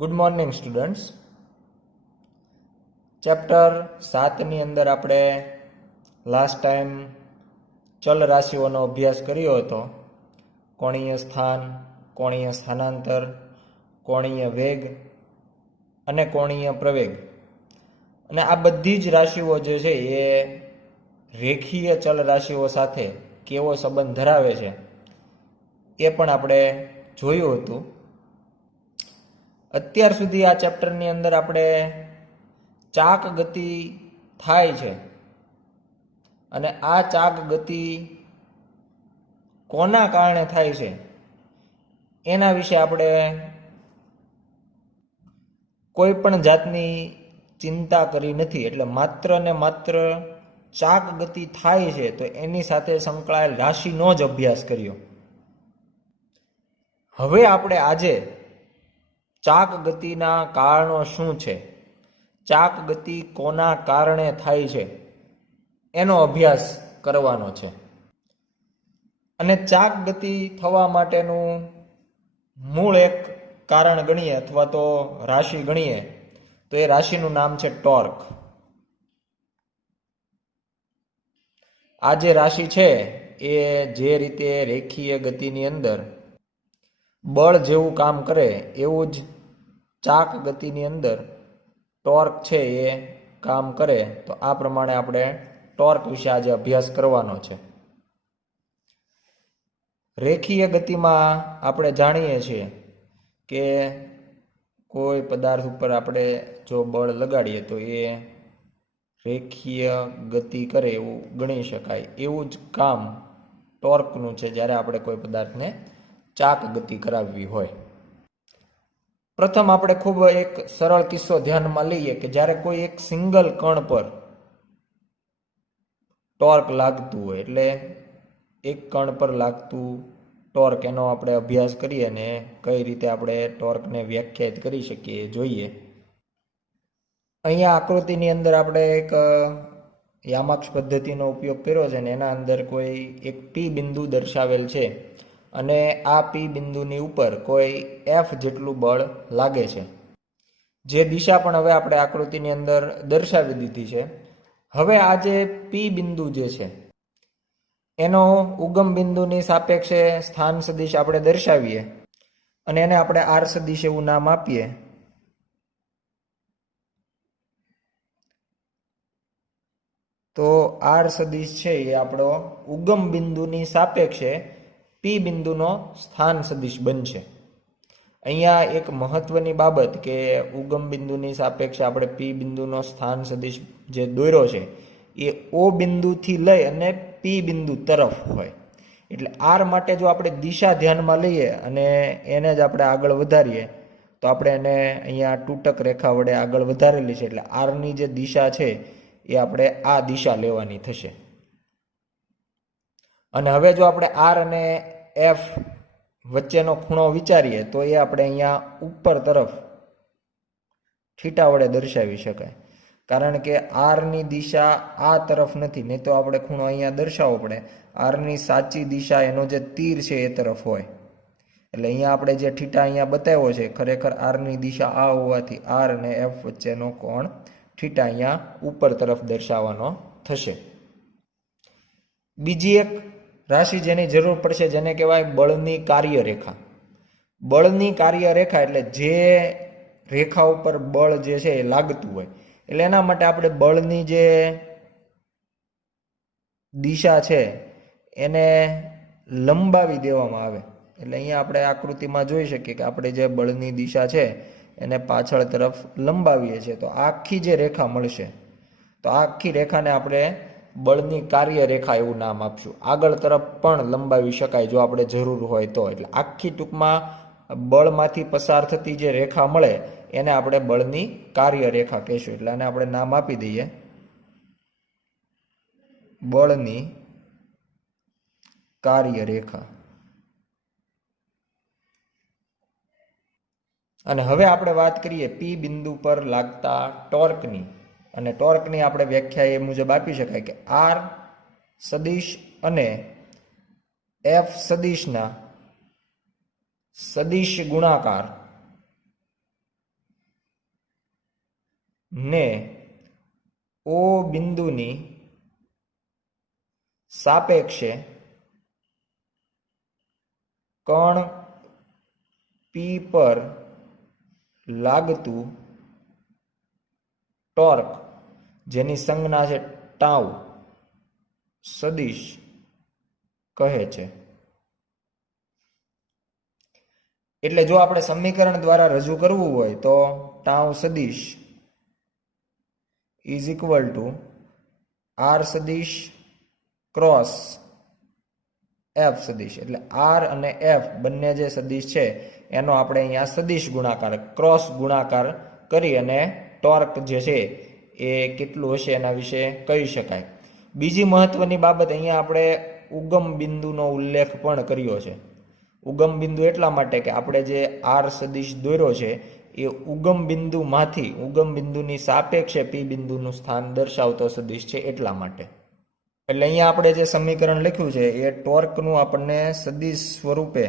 Good morning students. Chapter 7ની અંદર આપણે last time ચલ રાશિઓનો અભ્યાસ કર્યો હતો. કોણીય સ્થાન, કોણીય સ્થાનાંતર, કોણીય વેગ અને કોણીય પ્રવેગ. અને આ બધી જ રાશિઓ જે છે એ રેખીય ચલ રાશિઓ સાથે કેવો સંબંધ ધરાવે છે એ પણ આપણે જોયું હતું. અત્યાર સુધી આ ચેપ્ટરની અંદર આપણે ચાક ગતિ થાય છે અને આ ચાક ગતિ કોના કારણે થાય છે એના વિશે આપણે કોઈ પણ જાતની ચિંતા કરી નથી. એટલે માત્ર ને માત્ર ચાક ગતિ થાય છે તો એની સાથે સંકળાયેલ રાશિનો જ અભ્યાસ કર્યો. હવે આપણે આજે ચાક ગતિના કારણો શું છે, ચાક ગતિ કોના કારણે થાય છે એનો અભ્યાસ કરવાનો છે. અને ચાક ગતિ થવા માટેનું મૂળ એક કારણ ગણીએ અથવા તો રાશિ ગણીએ તો એ રાશિનું નામ છે ટોર્ક. આ જે રાશિ છે એ જે રીતે રેખીય ગતિની અંદર બળ જેવું કામ કરે એવું જ ચાક ગતિની અંદર ટોર્ક છે એ કામ કરે. તો આ પ્રમાણે આપણે ટોર્ક વિશે આજે અભ્યાસ કરવાનો છે. રેખીય ગતિમાં આપણે જાણીએ છીએ કે કોઈ પદાર્થ ઉપર આપણે જો બળ લગાડીએ તો એ રેખીય ગતિ કરે એવું ગણી શકાય. એવું જ કામ ટોર્કનું છે જ્યારે આપણે કોઈ પદાર્થને ચાક ગતિ કરાવવી હોય. પ્રથમ આપણે ખૂબ એક સરળ કિસ્સો ધ્યાનમાં લઈએ કે જ્યારે કોઈ એક સિંગલ કણ પર ટોર્ક લાગતું હોય, એટલે એક કણ પર લાગતું ટોર્ક, એનો આપણે અભ્યાસ કરીએ અને કઈ રીતે આપણે ટોર્કને વ્યાખ્યાયિત કરી શકીએ એ જોઈએ. અહીંયા આકૃતિની અંદર આપણે એક યામાક્ષ પદ્ધતિનો ઉપયોગ કર્યો છે અને એના અંદર કોઈ એક પી બિંદુ દર્શાવેલ છે અને આ પી બિંદુની ઉપર કોઈ એફ જેટલું બળ લાગે છે. જે દિશા પણ હવે આપણે આકૃતિની અંદર દર્શાવી દીધી છે. હવે આ જે પી બિંદુ જે છે એનો ઉગમ બિંદુની સાપેક્ષે સ્થાન સદિશ આપણે દર્શાવીએ અને એને આપણે આર સદિશ એવું નામ આપીએ. તો આર સદિશ છે એ આપણો ઉગમ બિંદુની સાપેક્ષે પી બિંદુનો સ્થાન સદિશ બનશે. અહીંયા એક મહત્વની બાબત કે ઉગમ બિંદુની સાપેક્ષે આપણે પી બિંદુનો સ્થાન સદિશ જે દોર્યો છે એ ઓ બિંદુથી લઈ અને પી બિંદુ તરફ હોય. એટલે આર માટે જો આપણે દિશા ધ્યાનમાં લઈએ અને એને જ આપણે આગળ વધારીએ તો આપણે એને અહીંયા તૂટક રેખા વડે આગળ વધારેલી છે. એટલે આરની જે દિશા છે એ આપણે આ દિશા લેવાની થશે. અને હવે જો આપણે આર અને એફ વચ્ચેનો ખૂણો વિચારીએ તો એ આપણે અહીંયા ઉપર તરફ થીટા વડે દર્શાવી શકાય. કારણ કે આરની દિશા આ તરફ નથી, નહીં તો આપણે ખૂણો અહીંયા દર્શાવવો પડે. આરની સાચી દિશા એનો જે તીર છે એ તરફ હોય. એટલે અહીંયા આપણે જે થીટા અહીંયા બતાવ્યો છે ખરેખર આરની દિશા આ હોવાથી આર અને એફ વચ્ચેનો કોણ થીટા અહીંયા ઉપર તરફ દર્શાવવાનો થશે. બીજી એક રાશિ જેની જરૂર પડશે જેને કહેવાય બળની કાર્યરેખા. બળની કાર્યરેખા એટલે જે રેખા ઉપર બળ જે છે એ લાગતું હોય. એટલે એના માટે આપણે બળની જે દિશા છે એને લંબાવી દેવામાં આવે. એટલે અહીંયા આપણે આકૃતિમાં જોઈ શકીએ કે આપણે જે બળની દિશા છે એને પાછળ તરફ લંબાવીએ છીએ તો આખી જે રેખા મળશે. તો આખી રેખાને આપણે બળની કાર્યરેખા એવું નામ આપશું. આગળ તરફ પણ લંબાવી શકાય જો આપણે જરૂર હોય તો. એટલે આખી ટૂંકમાં બળમાંથી પસાર થતી જે રેખા મળે એને આપણે બળની કાર્યરેખા કહેશું. એટલે આને આપણે નામ આપી દઈએ બળની કાર્યરેખા. અને હવે આપણે વાત કરીએ પી બિંદુ પર લાગતા ટોર્કની. અને ટોર્કની આપણે વ્યાખ્યા એ મુજબ આપી શકાય કે આર સદિશ અને એફ સદિશના સદિશ ગુણાકાર ને ઓ બિંદુની સાપેક્ષે કણ પી પર લાગતું ટોર્ક, જેની સંજ્ઞા છે ટાઉ, સદિશ કહે છે. એટલે જો આપણે સમીકરણ દ્વારા રજૂ કરવું હોય તો ટાઉ સદિશ ઇઝ ઇક્વલ ટુ આર સદિશ ક્રોસ એફ સદિશ. એટલે આર અને એફ બંને જે સદિશ છે એનો આપણે અહીંયા સદિશ ગુણાકાર, ક્રોસ ગુણાકાર કરી અને ટોર્ક જે છે એ કેટલું હશે એના વિશે કહી શકાય. બીજી મહત્વની બાબત, અહીંયા આપણે ઉગમ બિંદુનો ઉલ્લેખ પણ કર્યો છે. ઉગમ બિંદુ એટલા માટે કે આપણે જે આર સદિશ દોર્યો છે એ ઉગમ બિંદુમાંથી, ઉગમ બિંદુની સાપેક્ષે પી બિંદુનું સ્થાન દર્શાવતો સદિશ છે એટલા માટે. એટલે અહીંયા આપણે જે સમીકરણ લખ્યું છે એ ટોર્કનું આપણને સદિશ સ્વરૂપે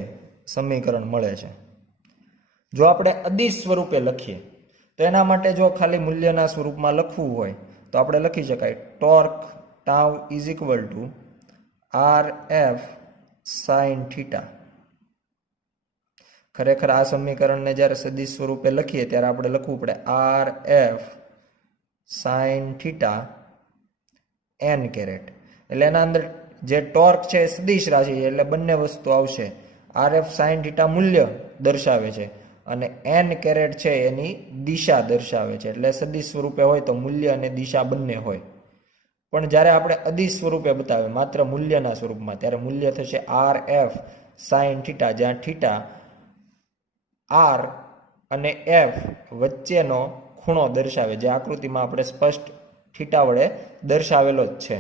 સમીકરણ મળે છે. જો આપણે અદિશ સ્વરૂપે લખીએ તો એના માટે જો ખાલી મૂલ્યના સ્વરૂપમાં લખવું હોય તો આપણે લખી શકાય torque tau is equal to r f sine theta. ખરેખર આ સમીકરણને જ્યારે સદિશ સ્વરૂપે લખીએ ત્યારે આપણે લખવું પડે r f sine theta n caret. એટલે એના અંદર જે ટોર્ક છે સદિશ રાશિ છે એટલે બંને વસ્તુ આવશે. આર એફ સાઇન થીટા મૂલ્ય દર્શાવે છે અને એન કેરેટ છે એની દિશા દર્શાવે છે. એટલે સદિશ સ્વરૂપે હોય તો મૂલ્ય અને દિશા બંને હોય. પણ જ્યારે આપણે અદિશ સ્વરૂપે બતાવે માત્ર મૂલ્યના સ્વરૂપમાં, ત્યારે મૂલ્ય થશે આર એફ સાઇન થીટા, જ્યાં થીટા આર અને એફ વચ્ચેનો ખૂણો દર્શાવે, જે આકૃતિમાં આપણે સ્પષ્ટ થીટા વડે દર્શાવેલો જ છે.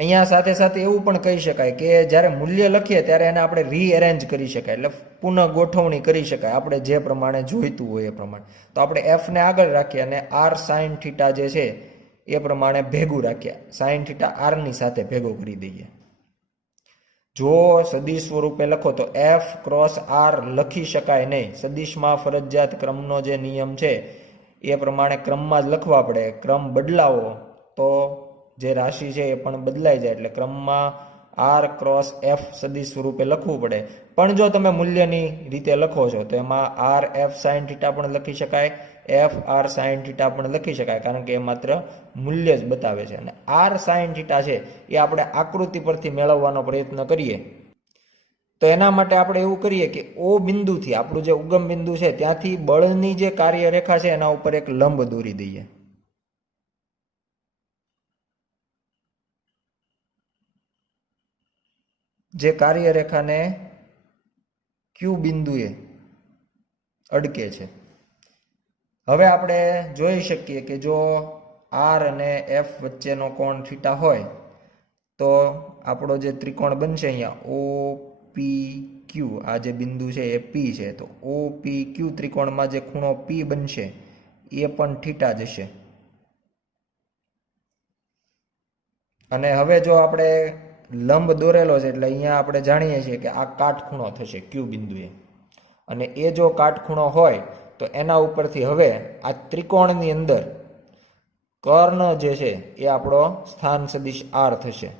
અહીંયા સાથે સાથે એવું પણ કહી શકાય કે જ્યારે મૂલ્ય લખીએ ત્યારે એને આપણે રીએરેન્જ કરી શકાય, એટલે પુનઃ ગોઠવણી કરી શકાય આપણે જે પ્રમાણે જોઈતું હોય એ પ્રમાણે. તો આપણે એફને આગળ રાખીએ અને આર સાઇન થીટા જે છે એ પ્રમાણે ભેગું રાખીએ, સાઇન થીટા આરની સાથે ભેગો કરી દઈએ. જો સદિશ સ્વરૂપે લખો તો એફ ક્રોસ આર લખી શકાય નહીં. સદિશમાં ફરજિયાત ક્રમનો જે નિયમ છે એ પ્રમાણે ક્રમમાં જ લખવા પડે. ક્રમ બદલાવો તો જે રાશિ છે એ પણ બદલાઈ જાય. એટલે ક્રમમાં આર ક્રોસ એફ સદિશ સ્વરૂપે લખવું પડે. પણ જો તમે મૂલ્યની રીતે લખો છો તો એમાં આર એફ સાઇન થીટા પણ લખી શકાય, એફ આર સાઇન થીટા પણ લખી શકાય, કારણ કે એ માત્ર મૂલ્ય જ બતાવે છે. અને આર સાઇન થીટા છે એ આપણે આકૃતિ પરથી મેળવવાનો પ્રયત્ન કરીએ તો એના માટે આપણે એવું કરીએ કે ઓ બિંદુથી, આપણું જે ઉગમ બિંદુ છે ત્યાંથી બળની જે કાર્યરેખા છે એના ઉપર એક લંબ દોરી દઈએ. જે કાર્યરેખાને ક્યુ બિંદુએ અડકે છે. હવે આપણે જોઈ શકીએ કે જો આર અને એફ વચ્ચેનો કોણ થીટા હોય તો આપણો જે ત્રિકોણ બનશે અહીંયા ઓ પી ક્યુ, આ જે બિંદુ છે એ પી છે, તો ઓ પી ક્યુ ત્રિકોણમાં જે ખૂણો પી બનશે એ પણ થીટા જશે. અને હવે જો આપણે લંબ દોરેલો છે એટલે અહીંયા આપણે જાણીએ છીએ કે આ કાટખૂણો થશે ક્યુ બિંદુએ. અને એ જો કાટખૂણો હોય તો એના ઉપરથી હવે આ ત્રિકોણની અંદર કર્ણ જે છે એ આપણો સ્થાન સદિશ આર થશે.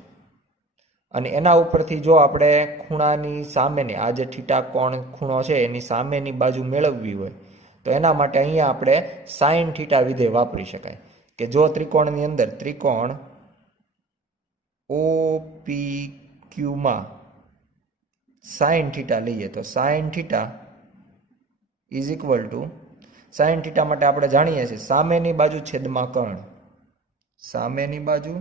અને એના ઉપરથી જો આપણે ખૂણાની સામેની, આ જે થીટા કોણ ખૂણો છે એની સામેની બાજુ મેળવવી હોય તો એના માટે અહીંયા આપણે સાઇન થીટા વિધેય વાપરી શકાય. કે જો ત્રિકોણની અંદર ત્રિકોણ ઓ પી ક્યુમાં સાઇન થીટા લઈએ તો sine theta is equal two, sine theta માટે આપણે જાણીએ છીએ સામેની બાજુ છેદમાં કર્ણ, સામેની બાજુ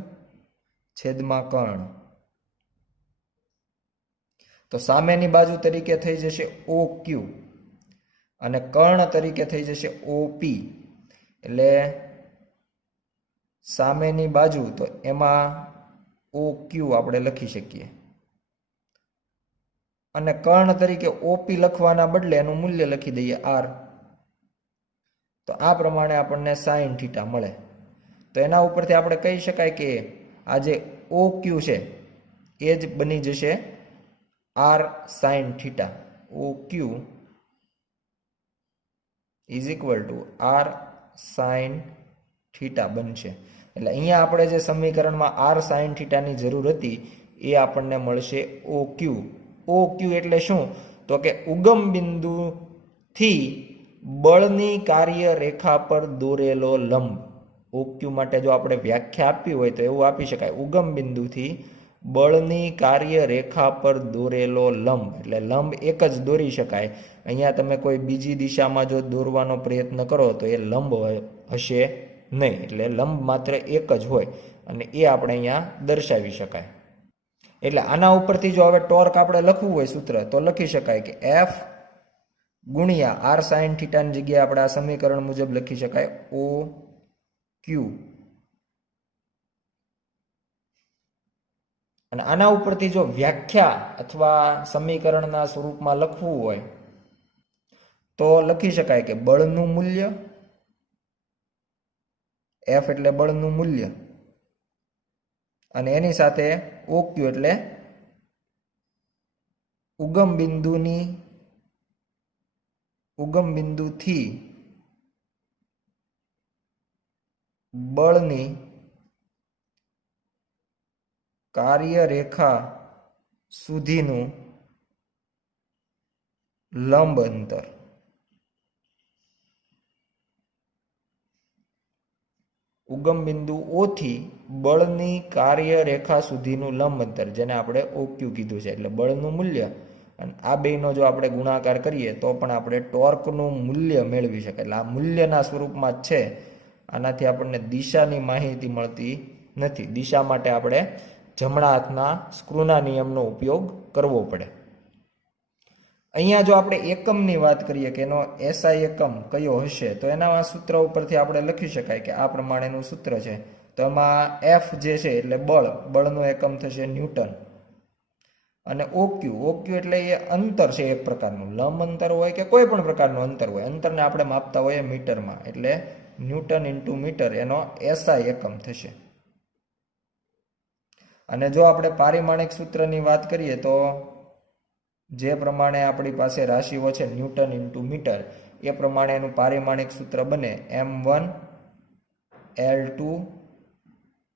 છેદમાં કર્ણ. તો સામેની બાજુ તરીકે થઈ જશે ઓ ક્યુ અને કર્ણ તરીકે થઈ જશે ઓ પી. એટલે સામેની બાજુ તો એમાં ઓ ક્યુ આપણે લખી શકીએ અને કર્ણ તરીકે ઓપી લખવાના બદલે એનું મૂલ્ય લખી દઈએ આર. તો આ પ્રમાણે આપણને સાઇન થીટા મળે. તો એના ઉપરથી આપણે કહી શકાય કે આ જે ઓ ક્યુ છે એ જ બની જશે r sine theta. O q is equal to r sine theta બનશે. એટલે અહીંયા આપણે જે સમીકરણમાં આર સાઇન થીટાની જરૂર હતી એ આપણને મળશે OQ. OQ એટલે શું? તો કે ઉગમ બિંદુથી બળની કાર્ય રેખા પર દોરેલો લંબ. OQ માટે જો આપણે વ્યાખ્યા આપવી હોય તો એવું આપી શકાય, ઉગમ બિંદુથી બળની કાર્ય રેખા પર દોરેલો લંબ. એટલે લંબ એક જ દોરી શકાય. અહીંયા તમે કોઈ બીજી દિશામાં જો દોરવાનો પ્રયત્ન કરો તો એ લંબ હશે નહીં. એટલે લંબ માત્ર એક જ હોય અને એ આપણે અહીંયા દર્શાવી શકાય. એટલે આના ઉપરથી જો હવે ટોર્ક આપણે લખવું હોય સૂત્ર તો લખી શકાય કે F ગુણ્યા આર સાઇન થીટાની જગ્યાએ આપણે આ સમીકરણ મુજબ લખી શકાય OQ. અને આના ઉપરથી જો વ્યાખ્યા અથવા સમીકરણના સ્વરૂપમાં લખવું હોય તો લખી શકાય કે બળનું મૂલ્ય, F એટલે બળનું મૂલ્ય, અને એની સાથે OQ એટલે ઉગમ બિંદુથી બળની કાર્યરેખા સુધીનું લંબ અંતર. ઉગમ બિંદુ O થી બળની કાર્યરેખા સુધીનું લંબ અંતર, જેને આપણે OQ કીધું છે. એટલે બળનું મૂલ્ય અને આ બેનો જો આપણે ગુણાકાર કરીએ તો પણ આપણે ટોર્કનું મૂલ્ય મેળવી શકાય. એટલે આ મૂલ્યના સ્વરૂપમાં જ છે. આનાથી આપણને દિશાની માહિતી મળતી નથી. દિશા માટે આપણે જમણા હાથના સ્ક્રૂના નિયમનો ઉપયોગ કરવો પડે. અહીંયા જો આપણે એકમની વાત કરીએ કે એનો SI એકમ કયો હશે તો એના સૂત્ર ઉપરથી આપણે લખી શકાય કે આ પ્રમાણેનું સૂત્ર છે. તો એમાં F જે છે એટલે બળનો એકમ થશે ન્યૂટન, અને OQ એટલે એ અંતર છે એક પ્રકારનું, લંબ અંતર હોય કે કોઈ પણ પ્રકારનું અંતર હોય, અંતરને આપણે માપતા હોઈએ મીટરમાં, એટલે ન્યૂટન ઇન્ટુ મીટર એનો SI એકમ થશે. અને જો આપણે પારિમાણિક સૂત્રની વાત કરીએ તો જે પ્રમાણે આપણી પાસે રાશિઓ છે ન્યૂટન ઇન્ટુ મીટર, એ પ્રમાણે એનું પારિમાણિક સૂત્ર બને M1 L2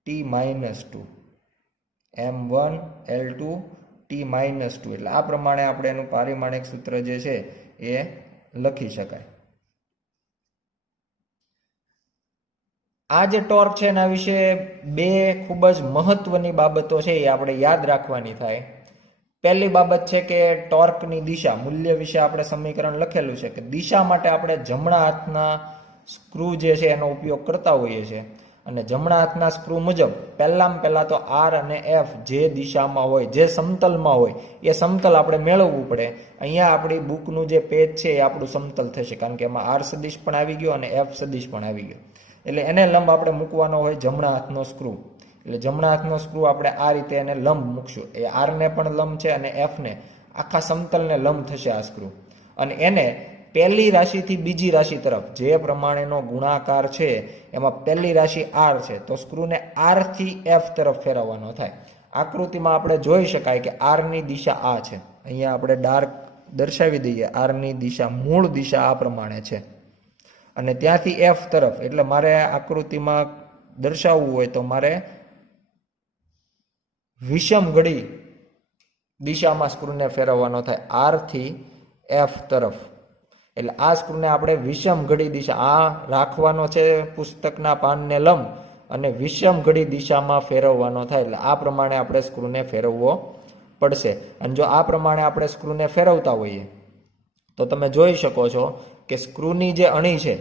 T-2, M1 L2 T-2. એટલે આ પ્રમાણે આપણે એનું પારિમાણિક સૂત્ર જે છે એ લખી શકાય. આ જે ટોર્ક છે એના વિશે બે ખૂબ જ મહત્વની બાબતો છે એ આપણે યાદ રાખવાની થાય. પહેલી બાબત છે કે ટોર્કની દિશા, મૂલ્ય વિશે આપણે સમીકરણ લખેલું છે કે દિશા માટે આપણે જમણા હાથના સ્ક્રૂ જે છે એનો ઉપયોગ કરતા હોઈએ છીએ. અને જમણા હાથના સ્ક્રૂ મુજબ પહેલાં તો R અને F જે દિશામાં હોય, જે સમતલમાં હોય એ સમતલ આપણે મેળવવું પડે. અહીંયા આપણી બુકનું જે પેજ છે એ આપણું સમતલ થશે, કારણ કે એમાં R સદિશ પણ આવી ગયો અને F સદિશ પણ આવી ગયો. એટલે એને લંબ આપણે મૂકવાનો હોય જમણા હાથનો સ્ક્રૂ. એટલે જમણા હાથનો સ્ક્રૂ આપણે આ રીતે એને લંબ મૂકશું. એ R ને પણ લંબ છે અને F ને, આખા સમતલને લંબ થશે આ સ્ક્રૂ. અને એને પહેલી રાશિથી બીજી રાશિ તરફ જે પ્રમાણેનો ગુણાકાર છે એમાં પહેલી રાશિ R છે તો સ્ક્રૂને R થી F તરફ ફેરવવાનો થાય. આકૃતિમાં આપણે જોઈ શકાય કે R ની દિશા આ છે. અહીંયા આપણે ડાર્ક દર્શાવી દઈએ. R ની દિશા, મૂળ દિશા આ પ્રમાણે છે અને ત્યાંથી F તરફ. એટલે મારે આકૃતિમાં દર્શાવવું હોય તો મારે વિષમ ઘડી દિશામાં સ્ક્રૂને ફેરવવાનો થાય R થી F તરફ. એટલે આ સ્ક્રૂને આપણે વિષમ ઘડી દિશા, આ રાખવાનો છે પુસ્તકના પાનને લંબ અને વિષમ ઘડી દિશામાં ફેરવવાનો થાય. એટલે આ પ્રમાણે આપણે સ્ક્રૂને ફેરવવો પડશે. અને જો આ પ્રમાણે આપણે સ્ક્રૂને ફેરવતા હોઈએ તો તમે જોઈ શકો છો કે સ્ક્રૂની જે અણી છે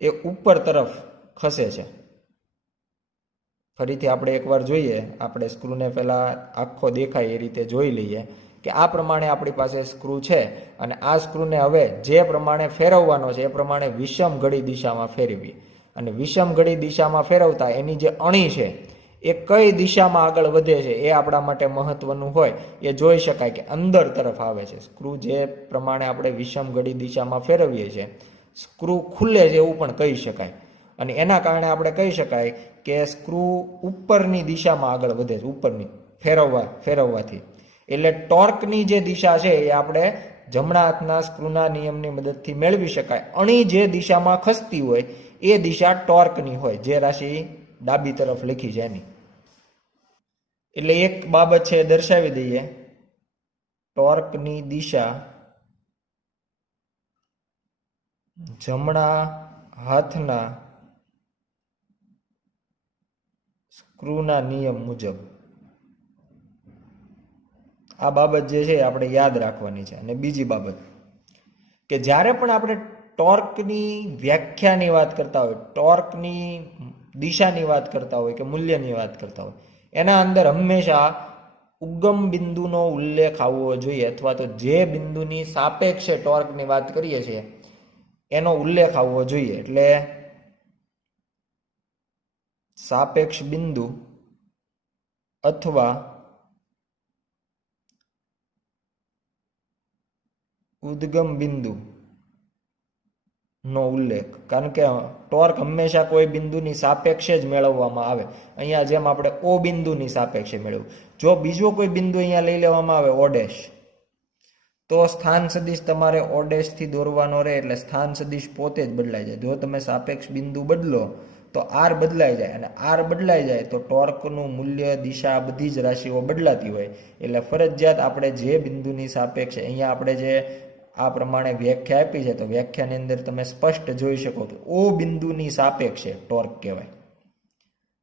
એ ઉપર તરફ ખસે છે. ફરીથી આપણે એકવાર જોઈએ, આપણે સ્ક્રૂને પહેલાં આખો દેખાય એ રીતે જોઈ લઈએ કે આ પ્રમાણે આપણી પાસે સ્ક્રૂ છે અને આ સ્ક્રૂને હવે જે પ્રમાણે ફેરવવાનો છે એ પ્રમાણે વિષમ ઘડી દિશામાં ફેરવીએ. અને વિષમ ઘડી દિશામાં ફેરવતા એની જે અણી છે એ કઈ દિશામાં આગળ વધે છે એ આપણા માટે મહત્વનું હોય. એ જોઈ શકાય કે અંદર તરફ આવે છે. સ્ક્રૂ જે પ્રમાણે આપણે વિષમ ઘડી દિશામાં ફેરવીએ છીએ, સ્ક્રૂ ખુલે છે એવું પણ કહી શકાય. અને એના કારણે આપણે કહી શકાય કે સ્ક્રૂ ઉપરની દિશામાં આગળ વધે છે, ઉપરની ફેરવવાથી. એટલે ટોર્કની જે દિશા છે એ આપણે જમણા હાથના સ્ક્રૂના નિયમની મદદથી મેળવી શકાય. અણી જે દિશામાં ખસતી હોય એ દિશા ટોર્કની હોય, જે રાશિ ડાબી તરફ લખી છે એની. એટલે એક બાબત છે દર્શાવી દઈએ. ટોર્કની દિશા જમણા હાથના સ્ક્રૂના નિયમ મુજબ. આ બાબત જે છે આપણે યાદ રાખવાની છે. અને બીજી બાબત કે જ્યારે પણ આપણે ટોર્કની વ્યાખ્યાની વાત કરતા હોય, ટોર્કની દિશાની વાત કરતા હોય કે મૂલ્યની વાત કરતા હોય, એના અંદર હંમેશા ઉગમ બિંદુનો ઉલ્લેખ આવવો જોઈએ, અથવા તો જે બિંદુની સાપેક્ષે ટોર્કની વાત કરીએ છીએ એનો ઉલ્લેખ આવવો જોઈએ. એટલે સાપેક્ષ બિંદુ અથવા ઉદ્ગમ બિંદુ નો ઉલ્લેખ. કારણ કે ટોર્ક હંમેશા કોઈ બિંદુની સાપેક્ષે જ મેળવવામાં આવે. અહીંયા જેમ આપણે ઓ બિંદુની સાપેક્ષે મેળવ્યું, જો બીજો કોઈ બિંદુ અહીંયા લઈ લેવામાં આવે ઓ ડેશ, તો સ્થાન સદિશ તમારે ઓ ડેશ થી દોરવાનો રહે. એટલે સ્થાન સદિશ પોતે જ બદલાઈ જાય. જો તમે સાપેક્ષ બિંદુ બદલો તો આર બદલાઈ જાય, અને આર બદલાઈ જાય તો ટોર્કનું મૂલ્ય, દિશા, બધી જ રાશિઓ બદલાતી હોય. એટલે ફરજિયાત આપણે જે બિંદુની સાપેક્ષે, અહીંયા આપણે જે આ પ્રમાણે વ્યાખ્યા આપી છે, તો વ્યાખ્યાની અંદર તમે સ્પષ્ટ જોઈ શકો તો ઓ બિંદુની સાપેક્ષે ટોર્ક કહેવાય.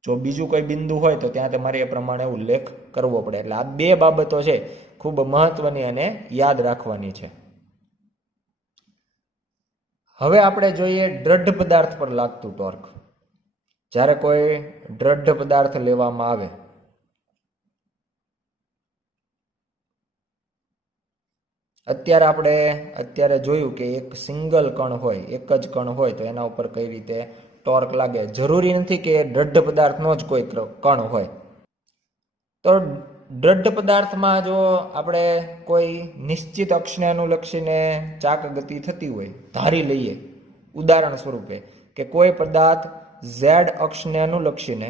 જો બીજું કોઈ બિંદુ હોય તો ત્યાં તમારે એ પ્રમાણે ઉલ્લેખ કરવો પડે. એટલે આ બે બાબતો છે ખૂબ મહત્વની અને યાદ રાખવાની છે. હવે આપણે જોઈએ દ્રઢ પદાર્થ પર લાગતું ટોર્ક. જ્યારે કોઈ દ્રઢ પદાર્થ લેવામાં આવે, અત્યારે જોયું કે એક સિંગલ કણ હોય, એક જ કણ હોય, તો એના ઉપર કઈ રીતે ટોર્ક લાગે. જરૂરી નથી કે દ્રઢ પદાર્થનો જ કોઈ કણ હોય. તો દ્રઢ પદાર્થમાં જો આપણે કોઈ નિશ્ચિત અક્ષને અનુલક્ષીને ચાક ગતિ થતી હોય, ધારી લઈએ ઉદાહરણ સ્વરૂપે કે કોઈ પદાર્થ ઝેડ અક્ષને અનુલક્ષીને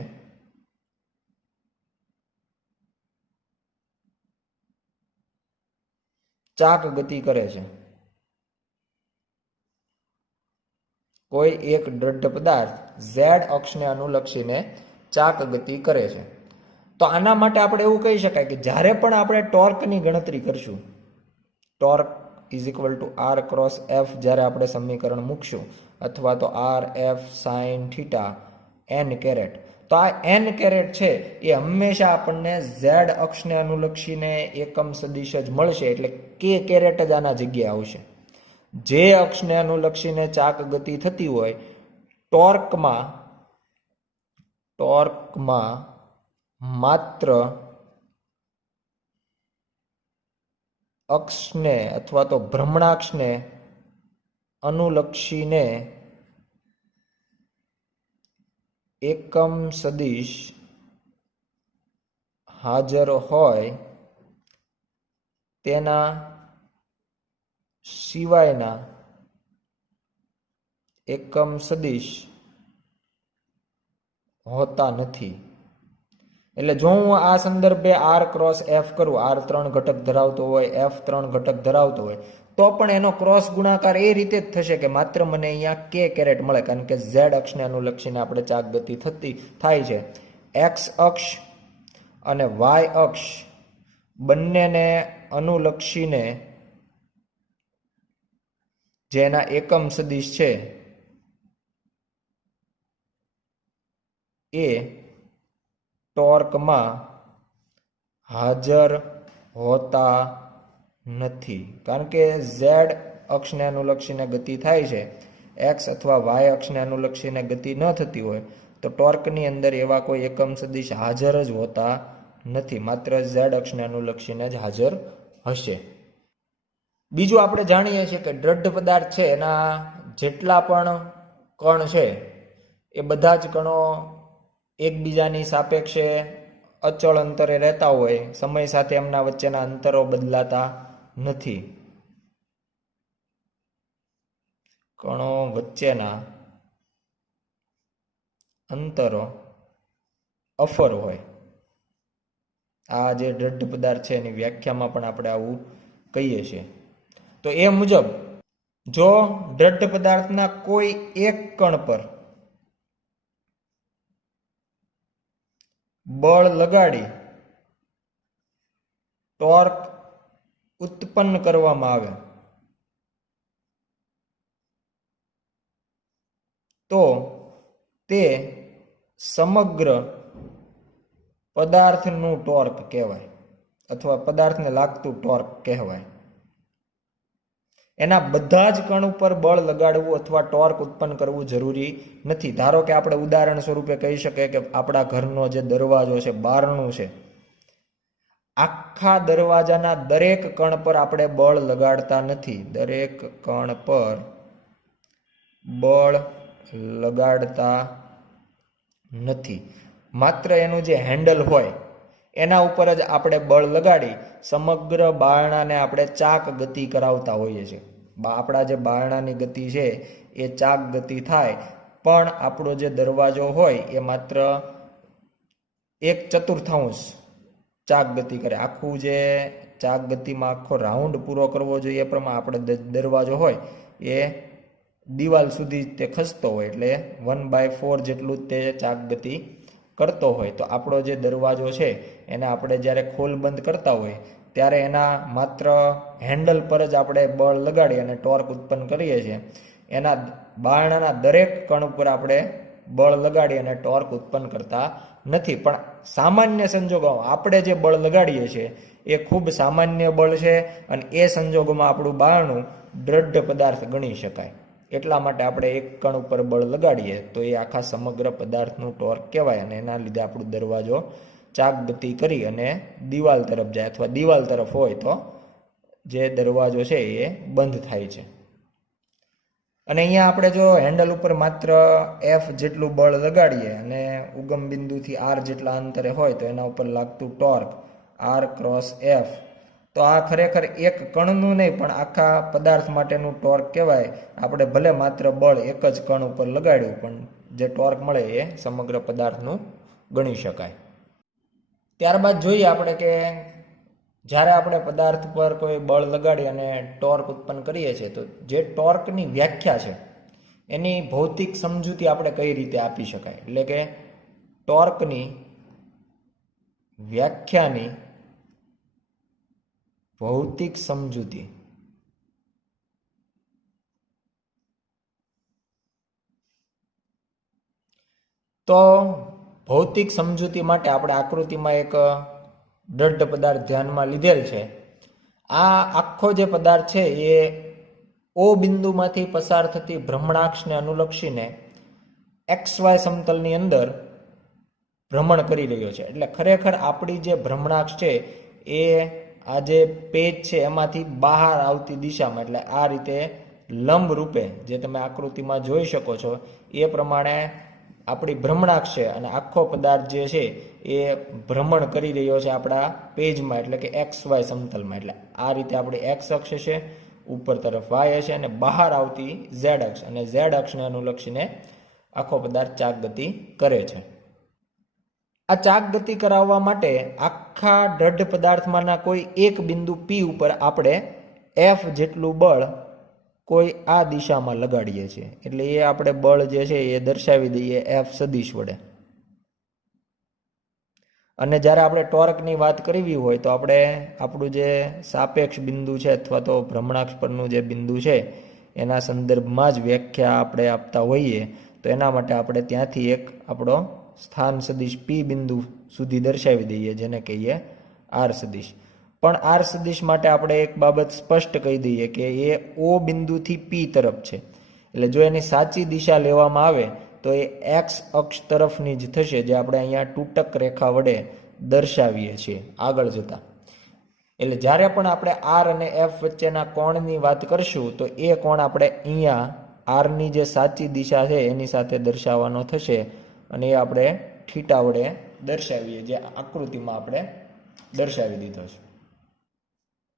ચાક ગતિ કરે છે. કોઈ એક દ્રઢ પદાર્થ ઝેડ અક્ષને અનુલક્ષીને ચાક ગતિ કરે છે. તો આના માટે આપણે એવું કહી શકાય કે જ્યારે પણ આપણે ટોર્કની ગણતરી કરશું, torque is equal to r cross f, જ્યારે આપણે સમીકરણ મૂકશું, અથવા તો r f sine theta n caret, તો આ એન કેરેટ છે એ હંમેશા આપણને ઝેડ અક્ષને અનુલક્ષીને એકમ સદિશ જ મળશે. એટલે કે કેરેટ જ આના જગ્યાએ આવશે. જે અક્ષને અનુલક્ષીને ચાક ગતિ થતી હોય, ટોર્કમાં માત્ર અક્ષને અથવા તો ભ્રમણાક્ષને અનુલક્ષીને એકમ સદિશ હાજર હોય, તેના સિવાયના એકમ સદિશ હોતા નથી. એટલે જો હું આ સંદર્ભે આર ક્રોસ એફ કરું, આર 3 ઘટક ધરાવતો હોય, એફ 3 ઘટક ધરાવતો હોય, તો પણ એનો ક્રોસ ગુણાકાર એ રીતે જ થશે કે માત્ર મને અહીંયા કે કેરેટ મળે. કારણ કે ઝેડ અક્ષને અનુલક્ષીને આપણે ચાક ગતિ થાય છે. એક્સ અક્ષ અને વાય અક્ષ બંનેને અનુલક્ષીને જેના એકમ સદિશ છે એ ટોર્કમાં હાજર હોતા નથી. કારણ કે ઝેડ અક્ષને અનુલક્ષીને ગતિ થાય છે, એક્સ અથવા વાય અક્ષને અનુલક્ષીને ગતિ ન થતી હોય, તો ટોર્કની અંદર એવા કોઈ એકમ સદિશ હાજર જ હોતા નથી. માત્ર ઝેડ અક્ષને અનુલક્ષીને જ હાજર હશે. બીજું આપણે જાણીએ છીએ કે દ્રઢ પદાર્થ છે એના જેટલા પણ કણ છે એ બધા જ કણો એકબીજાની સાપેક્ષે અચળ અંતરે રહેતા હોય, સમય સાથે એમના વચ્ચેના અંતરો બદલાતા નથી. કણો વચ્ચેના અંતરો અફર હોય. આ જે દ્રઢ પદાર્થ છે એની વ્યાખ્યામાં પણ આપણે આવું કહીએ છીએ. તો એ મુજબ જો દ્રઢ પદાર્થના કોઈ એક કણ પર બળ લગાડી ટોર્ક ઉત્પન્ન કરવામાં આવે તો તે સમગ્ર પદાર્થનું ટોર્ક કહેવાય અથવા પદાર્થને લાગતું ટોર્ક કહેવાય. એના બધા જ કણ ઉપર બળ લગાડવું અથવા ટોર્ક ઉત્પન્ન કરવું જરૂરી નથી. ધારો કે આપણે ઉદાહરણ સ્વરૂપે કહી શકીએ કે આપણા ઘરનો જે દરવાજો છે, બારણું છે, આખા દરવાજાના દરેક કણ પર આપણે બળ લગાડતા નથી. દરેક કણ પર બળ લગાડતા નથી. માત્ર એનું જે હેન્ડલ હોય એના ઉપર જ આપણે બળ લગાડી સમગ્ર બારણાને આપણે ચાક ગતિ કરાવતા હોઈએ છીએ. આપણા જે બારણાની ગતિ છે એ ચાક ગતિ થાય, પણ આપણો જે દરવાજો હોય એ માત્ર 1/4 ચાક ગતિ કરે. આખું જે ચાક ગતિમાં આખો રાઉન્ડ પૂરો કરવો જોઈએ એ પ્રમાણે આપણે દરવાજો હોય એ દિવાલ સુધી તે ખસતો હોય, એટલે 1/4 જેટલું જ તે ચાક ગતિ કરતો હોય. તો આપણો જે દરવાજો છે એને આપણે જ્યારે ખોલ બંધ કરતા હોય ત્યારે એના માત્ર હેન્ડલ પર જ આપણે બળ લગાડી અને ટોર્ક ઉત્પન્ન કરીએ છીએ. એના બારણાના દરેક કણ ઉપર આપણે બળ લગાડી અને ટોર્ક ઉત્પન્ન કરતા નથી. પણ સામાન્ય સંજોગોમાં આપણે જે બળ લગાડીએ છીએ એ ખૂબ સામાન્ય બળ છે અને એ સંજોગોમાં આપણું બારણું દ્રઢ પદાર્થ ગણી શકાય. એટલા માટે આપણે એક કણ ઉપર બળ લગાડીએ તો એ આખા સમગ્ર પદાર્થનું ટોર્ક કહેવાય અને એના લીધે આપણો દરવાજો ચાક ગતિ કરી અને દિવાલ તરફ જાય, અથવા દિવાલ તરફ હોય તો જે દરવાજો છે એ બંધ થાય છે. અને અહીંયા આપણે જો હેન્ડલ ઉપર માત્ર F જેટલું બળ લગાડીએ અને ઉગમ બિંદુથી R જેટલા અંતરે હોય તો એના ઉપર લાગતું ટોર્ક R ક્રોસ F, તો આ ખરેખર એક કણનું નહીં પણ આખા પદાર્થ માટેનું ટોર્ક કહેવાય. આપણે ભલે માત્ર બળ એક જ કણ ઉપર લગાડ્યું પણ જે ટોર્ક મળે એ સમગ્ર પદાર્થનું ગણી શકાય. ત્યારબાદ જોઈએ આપણે કે જ્યારે આપણે પદાર્થ પર કોઈ બળ લગાડી અને ટોર્ક ઉત્પન્ન કરીએ છીએ તો જે ટોર્કની વ્યાખ્યા છે એની ભૌતિક સમજૂતી આપણે કઈ રીતે આપી શકાય. એટલે કે ટોર્કની વ્યાખ્યાની ભૌતિક સમજૂતી. તો ભૌતિક સમજૂતી માટે આપણે આકૃતિમાં એક દ્રઢ પદાર્થ ધ્યાનમાં લીધેલ છે. આ આખો જે પદાર્થ છે એ O બિંદુમાંથી પસાર થતી ભ્રમણાક્ષને અનુલક્ષીને XY સમતલની અંદર ભ્રમણ કરી રહ્યો છે. એટલે ખરેખર આપણી જે ભ્રમણાક્ષ છે એ આ જે પેજ છે એમાંથી બહાર આવતી દિશામાં, એટલે આ રીતે લંબ રૂપે જે તમે આકૃતિમાં જોઈ શકો છો એ પ્રમાણે આપણી ભ્રમણાક્ષ છે અને આખો પદાર્થ જે છે એ ભ્રમણ કરી રહ્યો છે આપણા પેજમાં, એટલે કે XY સમતલમાં. એટલે આ રીતે આપણી X અક્ષ છે, ઉપર તરફ Y હશે અને બહાર આવતી Z અક્ષ, અને Z અક્ષને અનુલક્ષીને આખો પદાર્થ ચાક ગતિ કરે છે. આ ચાક ગતિ કરાવવા માટે આખા દ્રઢ પદાર્થમાંના કોઈ એક બિંદુ P ઉપર આપણે F જેટલું બળ કોઈ આ દિશામાં લગાડીએ છીએ. એટલે એ આપણે બળ જે છે એ દર્શાવી દઈએ F સદિશ વડે. અને જ્યારે આપણે ટોર્કની વાત કરવી હોય તો આપણે આપણું જે સાપેક્ષ બિંદુ છે અથવા તો ભ્રમણાક્ષ પરનું જે બિંદુ છે એના સંદર્ભમાં જ વ્યાખ્યા આપણે આપતા હોઈએ, તો એના માટે આપણે ત્યાંથી એક આપણો સ્થાન સદિશ P બિંદુ સુધી દર્શાવી દઈએ, જેને કહીએ R સદિશ. પણ R સદિશ માટે આપણે એક બાબત સ્પષ્ટ કહી દઈએ કે એ O બિંદુથી P તરફ છે. એટલે જો એની સાચી દિશા લેવામાં આવે તો એ X અક્ષ તરફની જ થશે, જે આપણે અહીંયા તૂટક રેખા વડે દર્શાવીએ છીએ આગળ જતા. એટલે જ્યારે પણ આપણે R અને F વચ્ચેના કોણની વાત કરશું તો એ કોણ આપણે અહીંયા R ની જે સાચી દિશા છે એની સાથે દર્શાવવાનો થશે, અને એ આપણે થીટા વડે દર્શાવીએ, જે આકૃતિમાં આપણે દર્શાવી દીધો છે.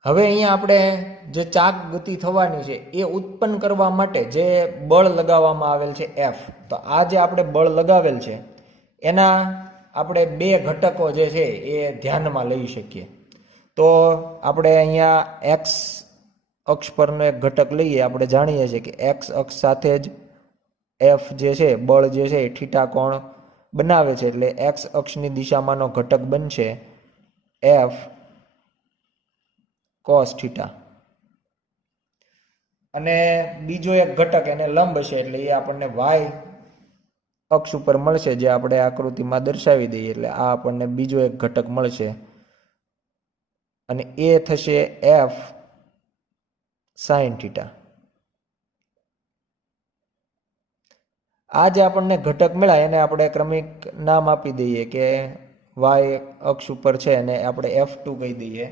હવે અહીંયા આપણે જે ચાક ગતિ થવાની છે એ ઉત્પન્ન કરવા માટે જે બળ લગાવવામાં આવેલ છે F, તો આ જે આપણે બળ લગાવેલ છે એના આપણે બે ઘટકો જે છે એ ધ્યાનમાં લઈ શકીએ. તો આપણે અહીંયા X અક્ષ પરનો એક ઘટક લઈએ, આપણે જાણીએ છીએ કે એક્સ અક્ષ સાથે જ એફ જે છે બળ જે છે એ થીટા કોણ બનાવે છે, એટલે એક્સ અક્ષની દિશામાંનો ઘટક બનશે એફ કોસ થીટા. અને બીજો એક ઘટક એને લંબ છે એટલે એ આપણને વાય અક્ષ ઉપર મળશે, જે આપણે આકૃતિમાં દર્શાવી દઈએ એટલે આ આપણને બીજો એક ઘટક મળશે અને એ થશે એફ સાઇન થીટા. આ જે આપણને ઘટક મળ્યા એને આપણે ક્રમિક નામ આપી દઈએ કે વાય અક્ષ ઉપર છે એને આપણે F2 કહી દઈએ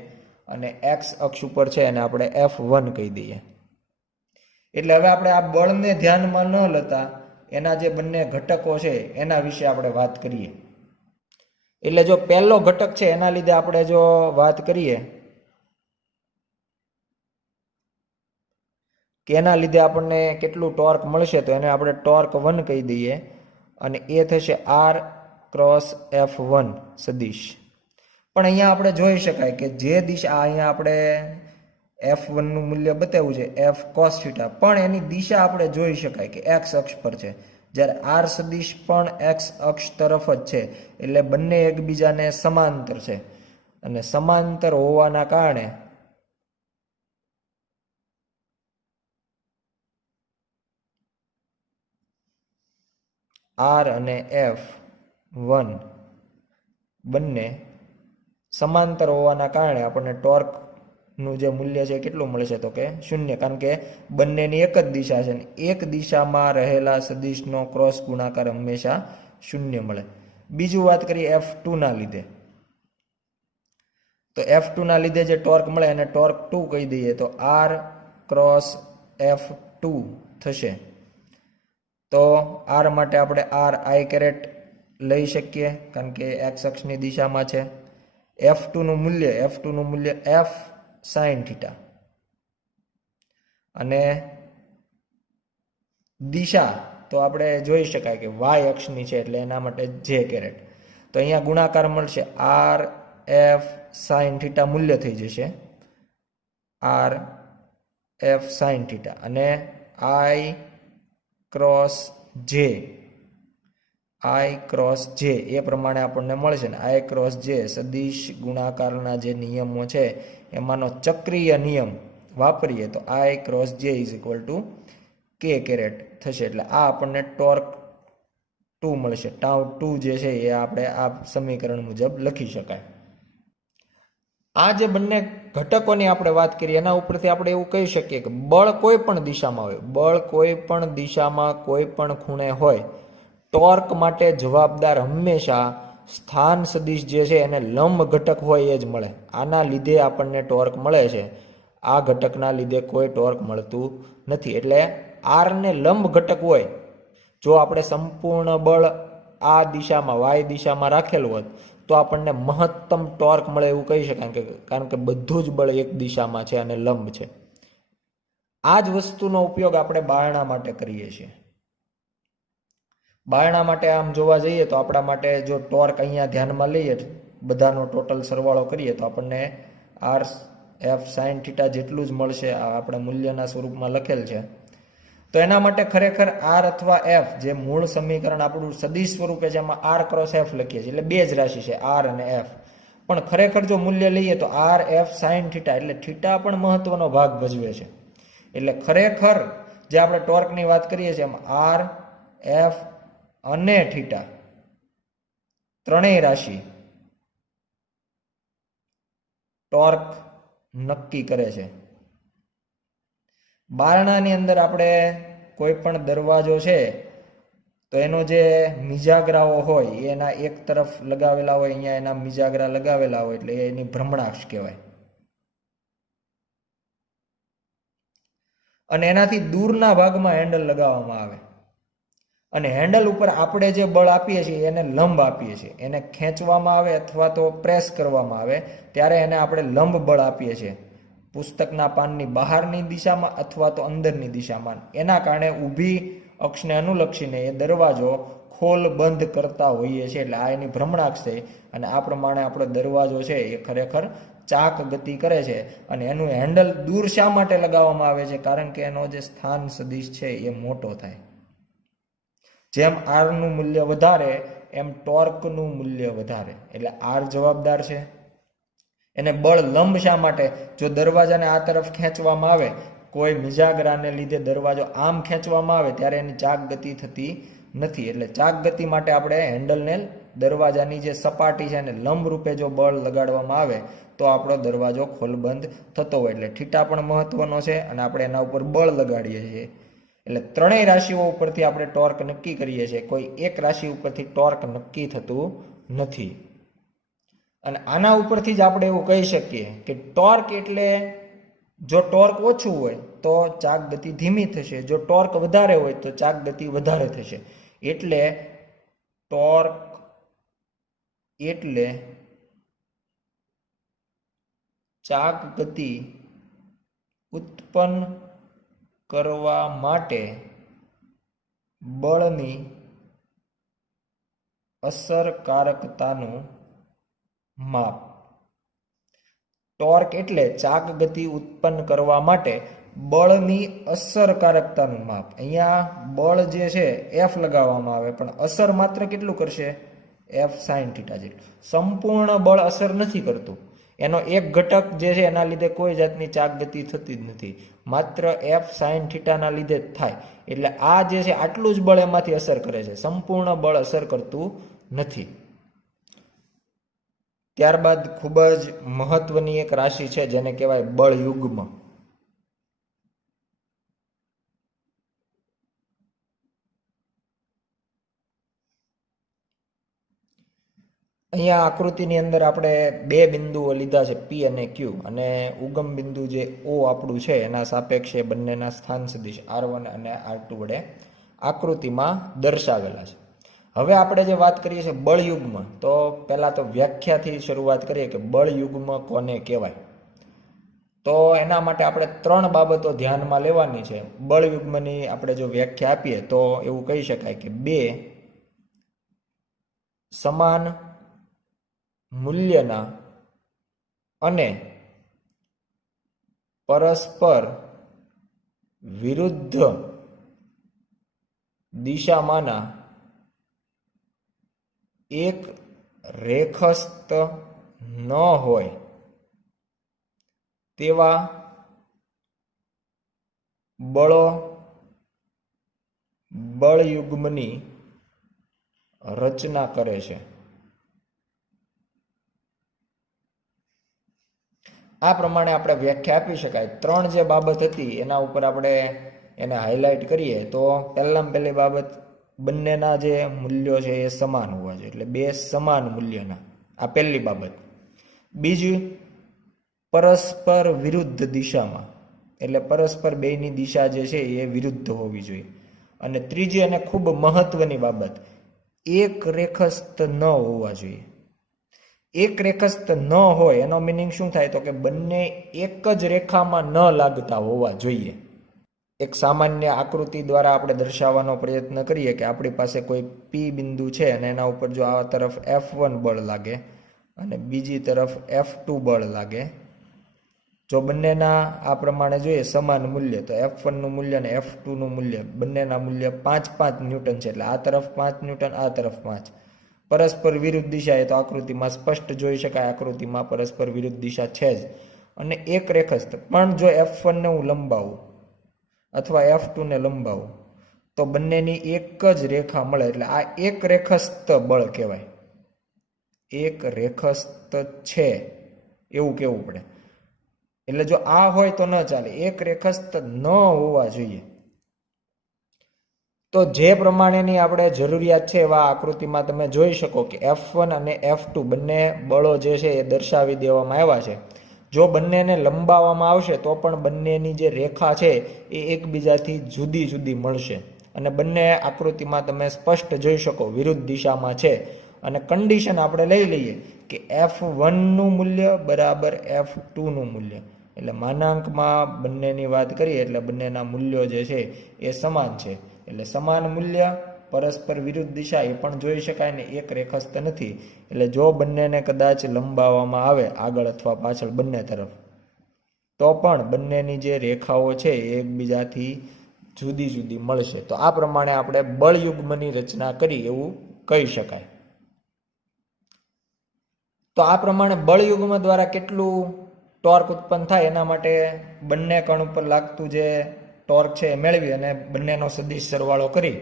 અને એક્સ અક્ષ ઉપર છે એને આપણે F1 કહી દઈએ. એટલે હવે આપણે આ બળને ધ્યાનમાં ન લેતા એના જે બંને ઘટકો છે એના વિશે આપણે વાત કરીએ. એટલે જો પહેલો ઘટક છે એના લીધે આપણે જો વાત કરીએ કે એના લીધે આપણને કેટલું ટોર્ક મળશે, તો એને આપણે ટોર્ક 1 કહી દઈએ અને એ થશે R ક્રોસ F1 સદિશ. પણ અહીંયા આપણે જોઈ શકાય કે જે દિશા અહીંયા આપણે F1 નું મૂલ્ય બતાવ્યું છે F cos થીટા, પણ એની દિશા આપણે જોઈ શકાય કે x અક્ષ પર છે, જ્યારે R સદિશ પણ x અક્ષ તરફ જ છે. એટલે બંને એકબીજાને સમાંતર છે અને સમાંતર હોવાના કારણે R અને F1 બંને સમાંતર હોવાના કારણે આપણને ટોર્કનું જે મૂલ્ય છે કેટલું મળશે તો કે 0, કારણ કે બંનેની એક જ દિશા છે અને એક દિશામાં રહેલા સદિશનો ક્રોસ ગુણાકાર હંમેશા 0 મળે. બીજું વાત કરીએ F2 ના લીધે, તો F2 ના લીધે જે ટોર્ક મળે એને ટોર્ક 2 કહી દઈએ, તો R ક્રોસ F2 થશે. તો R માટે આપણે R I કેરેટ લઈ શકીએ કારણ કે x અક્ષની દિશામાં છે. F2 નું મૂલ્ય F સાઇન થીટા અને દિશા તો આપણે જોઈ શકાય કે y અક્ષની છે એટલે એના માટે J કેરેટ. તો અહીંયા ગુણાકાર મળશે R F સાઇન થીટા મૂલ્ય થઈ જશે R F સાઇન થીટા અને I ક્રોસ J એ પ્રમાણે આપણને મળશે ને I ક્રોસ J સદિશ ગુણાકારના જે નિયમો છે એમાંનો ચક્રીય નિયમ વાપરીએ તો I cross J is equal to K caret થશે. એટલે આ આપણને ટોર્ક 2 મળશે. ટાઉ 2 જે છે એ આપણે આ સમીકરણ મુજબ લખી શકાય. આ જે બંને ઘટકોની આપણે વાત કરીએ એના ઉપરથી આપણે એવું કહી શકીએ કે બળ કોઈ પણ દિશામાં હોય, બળ કોઈ પણ દિશામાં કોઈ પણ ખૂણે હોય, ટોર્ક માટે જવાબદાર હંમેશા સ્થાન સદિશ જે છે એને લંબ ઘટક હોય એ જ મળે. આના લીધે આપણને ટોર્ક મળે છે, આ ઘટકના લીધે કોઈ ટોર્ક મળતું નથી. એટલે R ને લંબ ઘટક હોય, જો આપણે સંપૂર્ણ બળ આ દિશામાં y દિશામાં રાખેલું હોત તો આપણને મહત્તમ ટોર્ક મળે એવું કહી શકાય, કારણ કે બધું જ બળ એક દિશામાં છે અને લંબ છે. આ જ વસ્તુનો ઉપયોગ આપણે બારણા માટે કરીએ છીએ. બારણા માટે આમ જોવા જઈએ તો આપણા માટે જો ટોર્ક અહીંયા ધ્યાનમાં લઈએ, બધાનો ટોટલ સરવાળો કરીએ તો આપણને R F સાઇન થીટા જેટલું જ મળશે. આ આપણે મૂલ્યના સ્વરૂપમાં લખેલ છે. તો એના માટે ખરેખર R અથવા F જે મૂળ સમીકરણ આપણું સદિશ સ્વરૂપે છે એમાં R ક્રોસ F લખીએ છીએ, એટલે બે જ રાશિ છે R અને F. પણ ખરેખર જો મૂલ્ય લઈએ તો R F સાઇન થીટા, એટલે થીટા પણ મહત્વનો ભાગ ભજવે છે. એટલે ખરેખર જે આપણે ટોર્કની વાત કરીએ છીએ એમાં R F અને થીટા ત્રણેય રાશિ ટોર્ક નક્કી કરે છે. બારણાની અંદર આપણે કોઈ પણ દરવાજો છે તો એનો જે મિજાગરાઓ હોય એના એક તરફ લગાવેલા હોય, અહીંયા એના મિજાગરા લગાવેલા હોય એટલે એની ભ્રમણાક્ષ કહેવાય. અને એનાથી દૂરના ભાગમાં હેન્ડલ લગાવવામાં આવે અને હેન્ડલ ઉપર આપણે જે બળ આપીએ છીએ એને લંબ આપીએ છીએ. એને ખેંચવામાં આવે અથવા તો પ્રેસ કરવામાં આવે ત્યારે એને આપણે લંબ બળ આપીએ છીએ, પુસ્તકના પાનની બહારની દિશામાં અથવા તો અંદરની દિશામાં. એના કારણે ઊભી અક્ષને અનુલક્ષીને એ દરવાજો ખોલ બંધ કરતા હોઈએ છીએ. એટલે આ એની ભ્રમણાક્ષ છે અને આ પ્રમાણે આપણો દરવાજો છે એ ખરેખર ચાક ગતિ કરે છે અને એનું હેન્ડલ દૂર શા માટે લગાવવામાં આવે છે? કારણ કે એનો જે સ્થાન સદિશ છે એ મોટો થાય. જેમ આરનું મૂલ્ય વધારે એમ ટોર્કનું મૂલ્ય વધારે, એટલે આર જવાબદાર છે. એને બળ લંબ શા માટે? જો દરવાજાને આ તરફ ખેંચવામાં આવે, કોઈ મિજાગરાને લીધે દરવાજો આમ ખેંચવામાં આવે ત્યારે એની ચાક ગતિ થતી નથી. એટલે ચાક ગતિ માટે આપણે હેન્ડલને દરવાજાની જે સપાટી છે એને લંબ રૂપે જો બળ લગાડવામાં આવે તો આપણો દરવાજો ખોલબંધ થતો હોય. એટલે થીટા પણ મહત્વનો છે અને આપણે એના ઉપર બળ લગાડીએ છીએ. એટલે ત્રણેય રાશિઓ ઉપરથી આપણે ટોર્ક નક્કી કરીએ છીએ, કોઈ એક રાશિ ઉપરથી ટોર્ક નક્કી થતું નથી. અને આના ઉપરથી જ આપણે એવું કહી શકીએ કે ટોર્ક એટલે જો ટોર્ક ઓછું હોય તો ચાક ગતિ ધીમી થશે, જો ટોર્ક વધારે હોય તો ચાક ગતિ વધારે થશે. એટલે ટોર્ક એટલે ચાક ગતિ ઉત્પન્ન કરવા માટે બળની અસરકારકતાનું માપ. ટોર્ક એટલે ચાક ગતિ ઉત્પન્ન કરવા માટે બળની અસરકારકતાનું માપ. અહીંયા બળ જે છે એફ લગાવવામાં આવે પણ અસર માત્ર કેટલું કરશે? એફ સાઇન થીટા જેટલું. સંપૂર્ણ બળ અસર નથી કરતું, એનો એક ઘટક જે છે એના લીધે કોઈ જાતની ચાક ગતિ થતી જ નથી, માત્ર એફ સાઇન થીટાના લીધે જ થાય. એટલે આ જે છે આટલું જ બળ એમાંથી અસર કરે છે, સંપૂર્ણ બળ અસર કરતું નથી. ત્યારબાદ ખૂબ જ મહત્વની એક રાશિ છે જેને કહેવાય બળયુગ્મ. અહીંયા આકૃતિની અંદર આપણે બે બિંદુઓ લીધા છે પી અને ક્યુ, અને ઉગમ બિંદુ જે ઓ આપણું છે એના સાપેક્ષે બંનેના સ્થાન સદિશ R1 અને R2 વડે આકૃતિમાં દર્શાવેલા છે. હવે આપણે જે વાત કરીએ છીએ બળયુગ્મ, તો પહેલા તો વ્યાખ્યાથી શરૂઆત કરીએ કે બળયુગ્મ કોને કહેવાય. તો એના માટે આપણે ત્રણ બાબતો ધ્યાનમાં લેવાની છે. બળયુગ્મની આપણે જો વ્યાખ્યા આપીએ તો એવું કહી શકાય કે બે સમાન મૂલ્યના અને પરસ્પર વિરુદ્ધ દિશામાંના એક રેખસ્થ ન હોય તેવા બળો બળયુગ્મની રચના કરે છે. આ પ્રમાણે આપણે વ્યાખ્યા આપી શકાય. ત્રણ જે બાબત હતી એના ઉપર આપણે એને હાઇલાઇટ કરીએ તો પહેલી બાબત, બંનેના જે મૂલ્યો છે એ સમાન હોવા જોઈએ, એટલે બે સમાન મૂલ્યના, આ પહેલી બાબત. બીજી, પરસ્પર વિરુદ્ધ દિશામાં, એટલે પરસ્પર બેયની દિશા જે છે એ વિરુદ્ધ હોવી જોઈએ. અને ત્રીજી અને ખૂબ મહત્વની બાબત, એક રેખસ્થ ન હોવા જોઈએ. એક રેખસ્થ ન હોય એનો મિનિંગ શું થાય તો કે બંને એક જ રેખામાં ન લાગતા હોવા જોઈએ. એક સામાન્ય આકૃતિ દ્વારા આપણે દર્શાવવાનો પ્રયત્ન કરીએ કે આપણી પાસે કોઈ પી બિંદુ છે અને એના ઉપર જો આ તરફ F1 બળ લાગે અને બીજી તરફ F2 બળ લાગે, જો બંનેના આ પ્રમાણે જોઈએ સમાન મૂલ્ય, તો F1 નું મૂલ્ય અને F2 નું મૂલ્ય બંનેના મૂલ્ય 5-5 ન્યૂટન છે. એટલે આ તરફ 5 ન્યૂટન, આ તરફ 5. પરસ્પર વિરુદ્ધ દિશા એ તો આકૃતિમાં સ્પષ્ટ જોઈ શકાય, આકૃતિમાં પરસ્પર વિરુદ્ધ દિશા છે જ. અને એક રેખસ્થ, પણ જો F1 ને હું લંબાવું અથવા F2 ને લંબાવું તો બંનેની એક જ રેખા મળે, એટલે આ એક રેખસ્થ બળ કહેવાય. એક રેખસ્થ છે એવું કહેવું પડે. એટલે જો આ હોય તો ન ચાલે, એક રેખસ્થ ન હોવા જોઈએ. તો જે પ્રમાણેની આપણે જરૂરિયાત છે એવા આકૃતિમાં તમે જોઈ શકો કે F1 અને F2 બંને બળો જે છે એ દર્શાવી દેવામાં આવ્યા છે. જો બંનેને લંબાવવામાં આવશે તો પણ બંનેની જે રેખા છે એ એકબીજાથી જુદી જુદી મળશે, અને બંને આકૃતિમાં તમે સ્પષ્ટ જોઈ શકો વિરુદ્ધ દિશામાં છે. અને કન્ડિશન આપણે લઈ લઈએ કે F1 નું મૂલ્ય બરાબર F2 નું મૂલ્ય, એટલે માનાંકમાં બંનેની વાત કરીએ એટલે બંનેના મૂલ્યો જે છે એ સમાન છે. એટલે સમાન મૂલ્ય પરસ્પર વિરુદ્ધ દિશા એ પણ જોઈ શકાય ને એક રેખસ્થ નથી. એટલે જો બંનેને કદાચ લંબાવવામાં આવે આગળ અથવા પાછળ બંને તરફ, તો પણ બંનેની જે રેખાઓ છે એ એકબીજાથી જુદી જુદી મળશે. તો આ પ્રમાણે આપણે બળયુગ્મની રચના કરી એવું કહી શકાય. તો આ પ્રમાણે બળયુગ્મ દ્વારા કેટલું ટોર્ક ઉત્પન્ન થાય એના માટે બંને કણ ઉપર લાગતું જે ટોર્ક છે એ મેળવી અને બંનેનો સદિશ સરવાળો કરી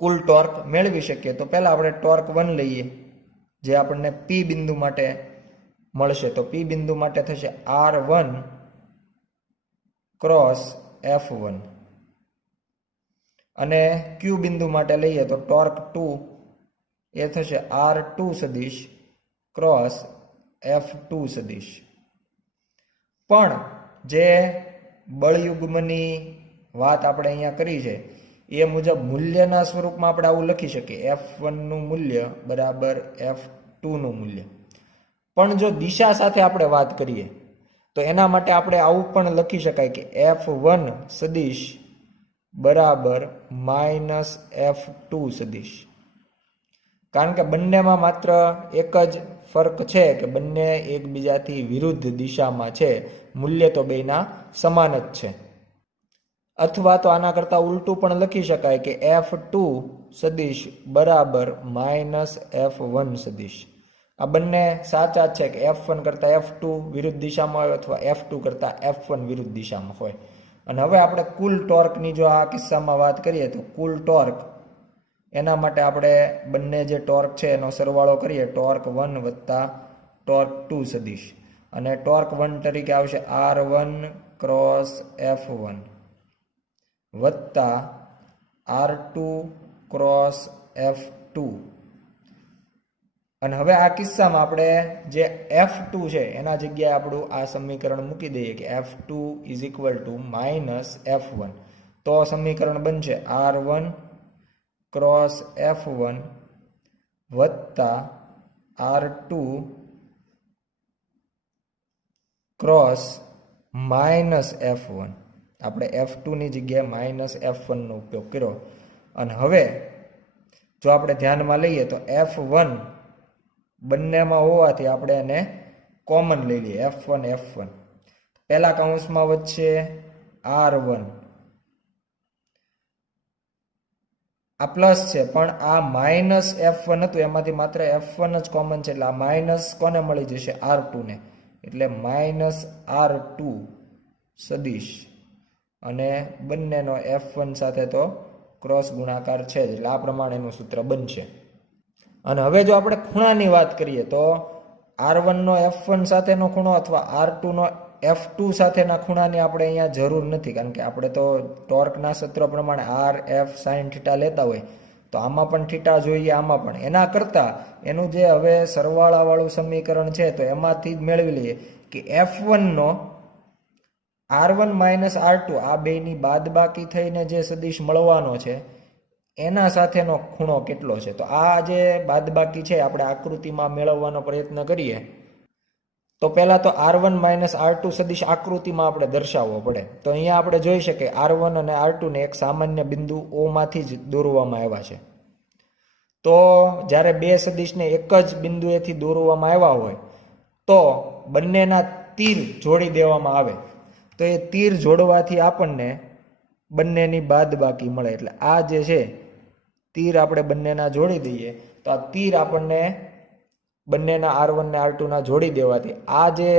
કુલ ટોર્ક મેળવી શકીએ. તો પહેલા આપણે ટોર્ક 1 લઈએ જે આપણને પી બિંદુ માટે મળશે. તો પી બિંદુ માટે થશે R1 ક્રોસ F1 અને ક્યુ બિંદુ માટે લઈએ તો ટોર્ક 2 એ થશે R2 સદિશ ક્રોસ F2 સદિશ. પણ જે બળયુગ્મની વાત આપણે અહીંયા કરી છે એ મુજબ મૂલ્યના સ્વરૂપમાં આપણે આવું લખી શકીએ F1 નું મૂલ્ય બરાબર F2 નું મૂલ્ય. પણ જો દિશા સાથે આપણે વાત કરીએ તો એના માટે આપણે આવું પણ લખી શકાય કે F1 સદિશ બરાબર માઇનસ F2 સદિશ. કારણ કે બંનેમાં માત્ર એક જ ફરક છે કે બંને એકબીજાથી વિરુદ્ધ દિશામાં છે, મૂલ્ય તો બેના સમાન જ છે. અથવા તો આના કરતાં ઉલટું પણ લખી શકાય કે F2 સદિશ બરાબર માઇનસ F1 સદિશ. આ બંને સાચા છે કે F1 કરતાં F2 વિરુદ્ધ દિશામાં હોય અથવા F2 કરતાં F1 વિરુદ્ધ દિશામાં હોય. અને હવે આપણે કુલ ટોર્કની જો આ કિસ્સામાં વાત કરીએ તો કુલ ટોર્ક એના માટે આપણે બંને જે ટોર્ક છે એનો સરવાળો કરીએ ટોર્ક 1 વત્તા ટોર્ક 2 સદિશ. અને ટોર્ક 1 તરીકે આવશે R1 ક્રોસ F1 વત્તા R2 ક્રોસ F2. અને હવે આ કિસ્સામાં આપણે જે F2 છે એના જગ્યાએ આપણું આ સમીકરણ મૂકી દઈએ કે F2 is equal two minus F1. તો સમીકરણ બનશે R1 ક્રોસ F1 વત્તા R2 ક્રોસ માઇનસ F1. આપણે F2 ની જગ્યાએ માઇનસ F1 નો ઉપયોગ કર્યો. અને હવે જો આપણે ધ્યાનમાં લઈએ તો F1 બંનેમાં હોવાથી આપણે એને કોમન લઈ લઈએ F1 F1. પહેલા કૌંસમાં વચ્ચે R1 આ પ્લસ છે પણ આ માઇનસ F1 હતું એમાંથી માત્ર F1 જ કોમન છે એટલે આ માઇનસ કોને મળી જશે R2 ને. એટલે માઇનસ R2 સદિશ અને બંનેનો F1 સાથે તો ક્રોસ ગુણાકાર છે જ એટલે આ પ્રમાણેનું સૂત્ર બનશે. અને હવે જો આપણે ખૂણાની વાત કરીએ તો R1 નો F1 સાથેનો ખૂણો અથવા R2 નો F2 સાથેના ખૂણાની આપણે અહીંયા જરૂર નથી. કારણ કે આપણે તો ટોર્કના સૂત્ર પ્રમાણે R F sin થીટા લેતા હોય તો આમાં પણ થીટા જોઈએ, આમાં પણ. એના કરતાં એનું જે હવે સરવાળાવાળું સમીકરણ છે તો એમાંથી જ મેળવી લઈએ કે F1 નો R1 માઇનસ R2 આ બેની બાદબાકી થઈને જે સદિશ મળવાનો છે એના સાથેનો ખૂણો કેટલો છે. તો આ જે બાદબાકી છે આપણે આકૃતિમાં મેળવવાનો પ્રયત્ન કરીએ તો પહેલા તો R1 માઇનસ R2 સદિશ આકૃતિમાં આપણે દર્શાવવો પડે. તો અહીંયા આપણે જોઈ શકીએ R1 અને R2 ને એક સામાન્ય બિંદુ O માંથી જ દોરવામાં આવ્યા છે. તો જ્યારે બે સદિશને એક જ બિંદુએથી દોરવામાં આવ્યા હોય તો બંનેના તીર જોડી દેવામાં આવે તો એ તીર જોડવાથી આપણને બંનેની બાદબાકી મળે. એટલે આ જે છે તીર આપણે બંનેના જોડી દઈએ તો આ તીર આપણને બંનેના R1 ને R2 ના જોડી દેવાથી આ જે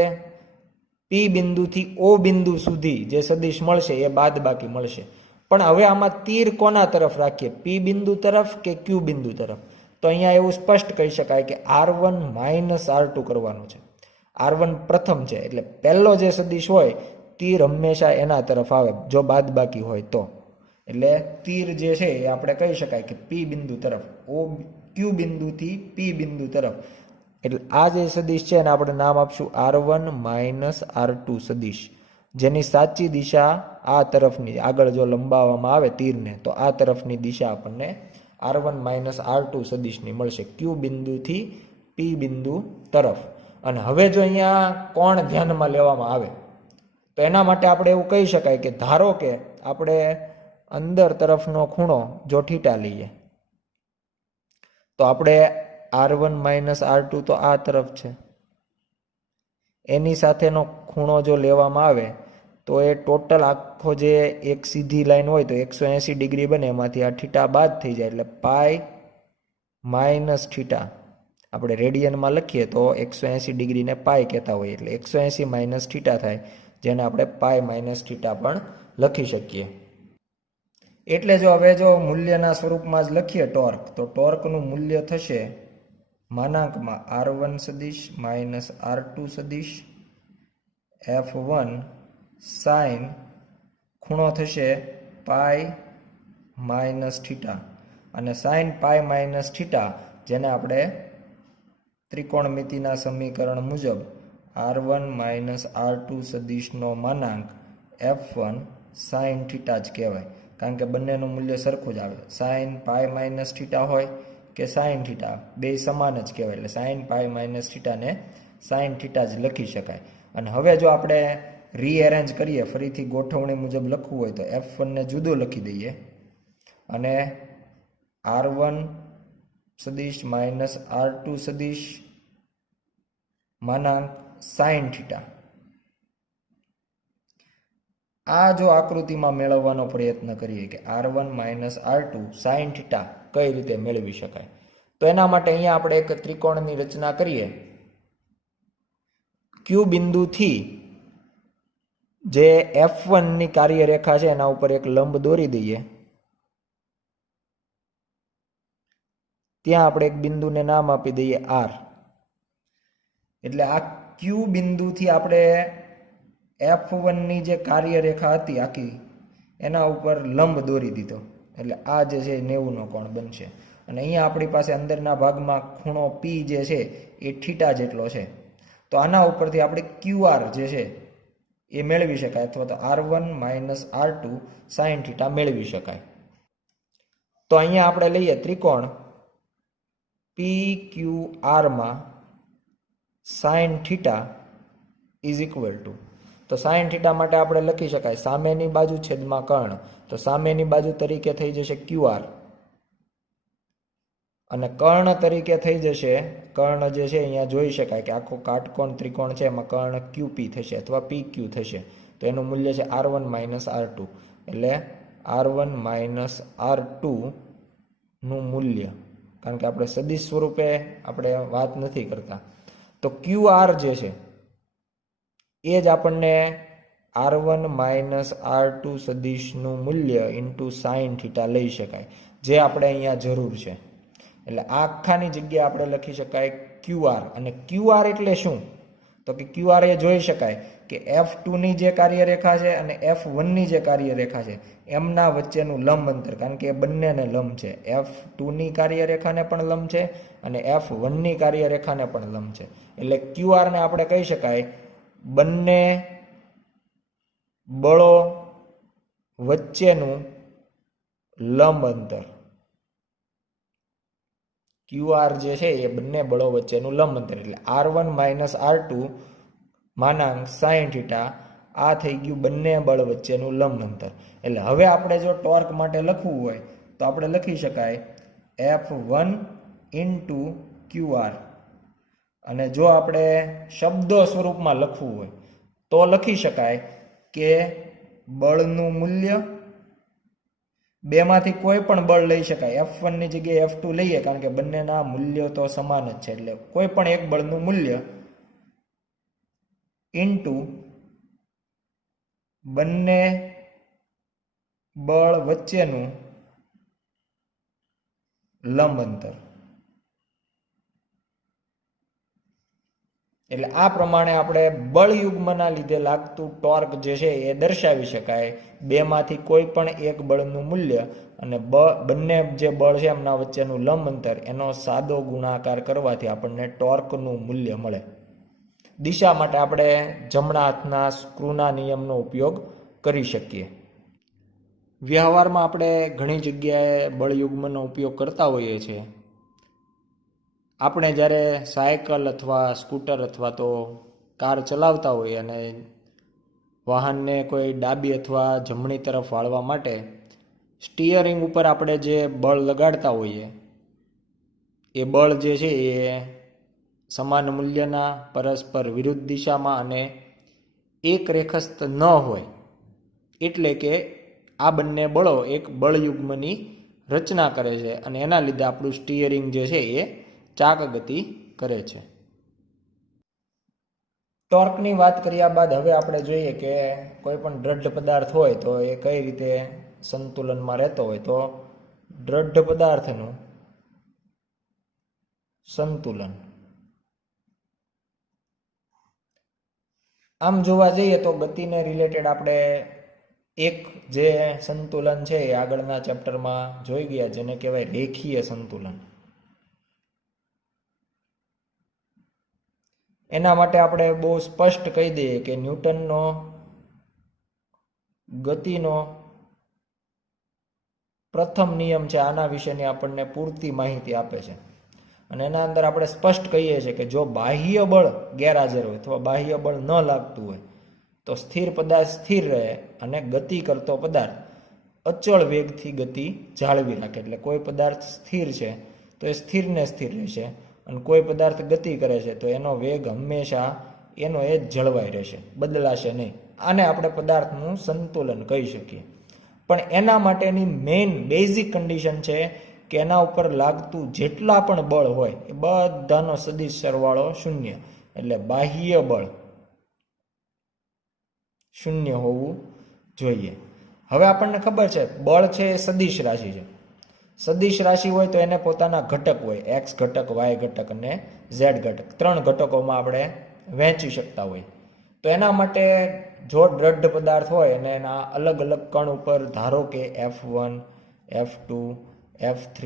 P બિંદુથી O બિંદુ સુધી જે સદિશ મળશે એ બાદબાકી મળશે. પણ હવે આમાં તીર કોના તરફ રાખીએ, P બિંદુ તરફ કે Q બિંદુ તરફ? તો અહીંયા એવું સ્પષ્ટ કહી શકાય કે R1 માઇનસ R2 કરવાનું છે. R1 પ્રથમ છે એટલે પહેલો જે સદિશ હોય તીર હંમેશા એના તરફ આવે જો બાદબાકી હોય તો. એટલે તીર જે છે એ આપણે કહી શકાય કે P બિંદુ તરફ, Q બિંદુથી P બિંદુ તરફ. એટલે આ જે સદિશ છે એને આપણે નામ આપશું R1 માઇનસ R2 સદિશ, જેની સાચી દિશા આ તરફની, આગળ જો લંબાવવામાં આવે તીરને તો આ તરફની દિશા આપણને R1 માઇનસ R2 સદિશની મળશે Q બિંદુથી P બિંદુ તરફ. અને હવે જો અહીંયા કોણ ધ્યાનમાં લેવામાં આવે તો એના માટે આપણે એવું કહી શકાય કે ધારો કે આપણે અંદર તરફનો ખૂણો જો થીટા લઈએ તો આપણે R1 માઇનસ R2 તો આ તરફ છે, એની સાથેનો ખૂણો જો લેવામાં આવે તો એ ટોટલ આખો જે એક સીધી લાઈન હોય તો 180 ડિગ્રી બને, એમાંથી આ થીટા બાદ થઈ જાય એટલે પાઈ માઇનસ થીટા. આપણે રેડિયનમાં લખીએ તો 180 ડિગ્રીને પાઈ કહેતા હોઈએ એટલે 180 માઇનસ થીટા થાય, જેને આપણે પાઈ માઇનસ થીટા પણ લખી શકીએ. એટલે હવે જો મૂલ્યના સ્વરૂપમાં જ લખીએ ટોર્ક, તો ટોર્કનું મૂલ્ય થશે માનાંકમાં R1 સદિશ માઇનસ R2 સદિશ F1 સાઇન ખૂણો થશે પાઈ માઇનસ થીટા, અને સાઇન પાઈ માઇનસ થીટા જેને આપણે ત્રિકોણમિતિના સમીકરણ મુજબ R1 minus R2 સદિશનો માનાંક F1 sign theta જ કહેવાય, કારણ કે બંનેનું મૂલ્ય સરખું જ આવે. સાઇન પાઈ માઇનસ થીટા હોય કે સાઇન થીટા બે સમાન જ કહેવાય, એટલે સાઇન પાઈ માઇનસ થીટાને સાઇન થીટા જ લખી શકાય. અને હવે જો આપણે રીએરેન્જ કરીએ, ફરીથી ગોઠવણી મુજબ લખવું હોય તો F1 ને જુદો લખી દઈએ અને R1 સદિશ માઇનસ R2 સદિશ માનાંક સાઇન થીટા, આ જો આકૃતિમાં મેળવવાનો પ્રયત્ન કરીએ કે R1 minus R2 sine theta કઈ રીતે મેળવી શકાય, તો એના માટે અહીંયા આપણે એક ત્રિકોણની રચના કરીએ. Q બિંદુથી જે F1 ની કાર્યરેખા છે એના ઉપર એક લંબ દોરી દઈએ. ત્યાં આપણે એક બિંદુને નામ આપી દઈએ R. એટલે આ Q બિંદુથી આપણે F1 ની જે કાર્યરેખા હતી આખી એના ઉપર લંબ દોરી દીધો, એટલે આ જે છે 90 નો કોણ બનશે. અને અહીંયા આપણી પાસે અંદરના ભાગમાં ખૂણો P જે છે એ થીટા જેટલો છે, તો આના ઉપરથી આપણે QR જે છે એ મેળવી શકાય, અથવા તો R1 minus R2 sine theta મેળવી શકાય. તો અહીંયા આપણે લઈએ ત્રિકોણ PQR માં sine theta is equal two, તો સાઇન થીટા માટે આપણે લખી શકાય સામેની બાજુ છેદમાં કર્ણ, તો સામેની બાજુ તરીકે થઈ જશે QR અને કર્ણ તરીકે થઈ જશે, કર્ણ જે છે અહીંયા જોઈ શકાય કે આખો કાટકોણ ત્રિકોણ છે એમાં કર્ણ QP થશે અથવા PQ થશે, તો એનું મૂલ્ય છે R1 માઇનસ R2, એટલે R1 માઇનસ R2 નું મૂલ્ય, કારણ કે આપણે સદિશ સ્વરૂપે આપણે વાત નથી કરતા, તો QR જે છે એ જ આપણને R1 માઇનસ R2 સદિશનું મૂલ્ય ઇન્ટુ સાઇન થીટા લઈ શકાય, જે આપણે અહીંયા જરૂર છે. એટલે આખાની જગ્યાએ આપણે લખી શકાય QR. અને QR એટલે શું, તો કે QR એ જોઈ શકાય કે F2 ની જે કાર્યરેખા છે અને F1 ની જે કાર્યરેખા છે એમના વચ્ચેનું લંબ અંતર, કારણ કે એ બંનેને લંબ છે, F2 ની કાર્યરેખાને પણ લંબ છે અને F1 ની કાર્યરેખાને પણ લંબ છે. એટલે QR ને આપણે કહી શકાય બંને બળો વચ્ચેનું લંબ અંતર. QR જે છે એ બંને બળો વચ્ચેનું લંબ અંતર, એટલે R1 minus R2 માનાંક sine theta આ થઈ ગયું બંને બળ વચ્ચેનું લંબ અંતર. એટલે હવે આપણે જો ટોર્ક માટે લખવું હોય તો આપણે લખી શકાય F1 ઇન્ટુ QR, અને જો આપણે શબ્દો સ્વરૂપમાં લખવું હોય તો લખી શકાય કે બળનું મૂલ્ય બેમાંથી કોઈ પણ બળ લઈ શકાય, F1 ની જગ્યાએ F2 લઈએ કારણ કે બંનેના મૂલ્યો તો સમાન જ છે, એટલે કોઈ પણ એક બળનું મૂલ્ય ઇન્ટુ બંને બળ વચ્ચેનું લંબ અંતર. એટલે આ પ્રમાણે આપણે બળયુગ્મના લીધે લાગતું ટોર્ક જે છે એ દર્શાવી શકાય. બેમાંથી કોઈ પણ એક બળનું મૂલ્ય અને બંને જે બળ છે એમના વચ્ચેનું લંબ અંતર એનો સાદો ગુણાકાર કરવાથી આપણને ટોર્કનું મૂલ્ય મળે. દિશા માટે આપણે જમણા હાથના સ્ક્રૂના નિયમનો ઉપયોગ કરી શકીએ. વ્યવહારમાં આપણે ઘણી જગ્યાએ બળયુગ્મનો ઉપયોગ કરતા હોઈએ છીએ. આપણે જ્યારે સાયકલ અથવા સ્કૂટર અથવા તો કાર ચલાવતા હોઈએ અને વાહનને કોઈ ડાબી અથવા જમણી તરફ વાળવા માટે સ્ટીયરિંગ ઉપર આપણે જે બળ લગાડતા હોઈએ એ બળ જે છે એ સમાન મૂલ્યના, પરસ્પર વિરુદ્ધ દિશામાં અને એક રેખસ્થ ન હોય, એટલે કે આ બંને બળો એક બળયુગ્મની રચના કરે છે અને એના લીધે આપણું સ્ટીયરિંગ જે છે એ ચાક ગતિ કરે છે. ટોર્કની વાત કર્યા બાદ હવે આપણે જોઈએ કે કોઈ પણ દ્રઢ પદાર્થ હોય તો એ કઈ રીતે સંતુલનમાં રહેતો હોય. તો દ્રઢ પદાર્થનું સંતુલન, આમ જોવા જઈએ તો ગતિને રિલેટેડ આપણે એક જે સંતુલન છે એ આગળના ચેપ્ટરમાં જોઈ ગયા, જેને કહેવાય રેખીય સંતુલન. એના માટે આપણે બહુ સ્પષ્ટ કહી દઈએ કે ન્યૂટનનો ગતિનો પ્રથમ નિયમ છે, આના વિશેની આપણને પૂરતી માહિતી આપે છે. અને એના અંદર આપણે સ્પષ્ટ કહીએ છીએ કે જો બાહ્ય બળ ગેરહાજર હોય અથવા બાહ્ય બળ ન લાગતું હોય તો સ્થિર પદાર્થ સ્થિર રહે અને ગતિ કરતો પદાર્થ અચળ વેગથી ગતિ જાળવી રાખે. એટલે કોઈ પદાર્થ સ્થિર છે તો એ સ્થિર ને સ્થિર રહેશે, અને કોઈ પદાર્થ ગતિ કરે છે તો એનો વેગ હંમેશા એનો એ જ જળવાઈ રહેશે, બદલાશે નહીં. આને આપણે પદાર્થનું સંતુલન કહી શકીએ. પણ એના માટેની મેઇન બેઝિક કન્ડિશન છે કે એના ઉપર લાગતું જેટલા પણ બળ હોય એ બધાનો સદિશ સરવાળો શૂન્ય, એટલે બાહ્ય બળ શૂન્ય હોવું જોઈએ. હવે આપણને ખબર છે બળ છે એ સદિશ રાશિ છે. સદિશ રાશિ હોય તો એને પોતાના ઘટક હોય, એક્સ ઘટક, વાય ઘટક અને ઝેડ ઘટક, ત્રણ ઘટકોમાં આપણે વહેંચી શકતા હોય. તો એના માટે જો દ્રઢ પદાર્થ હોય અને એના અલગ અલગ કણ ઉપર ધારો કે F1, F2, F3,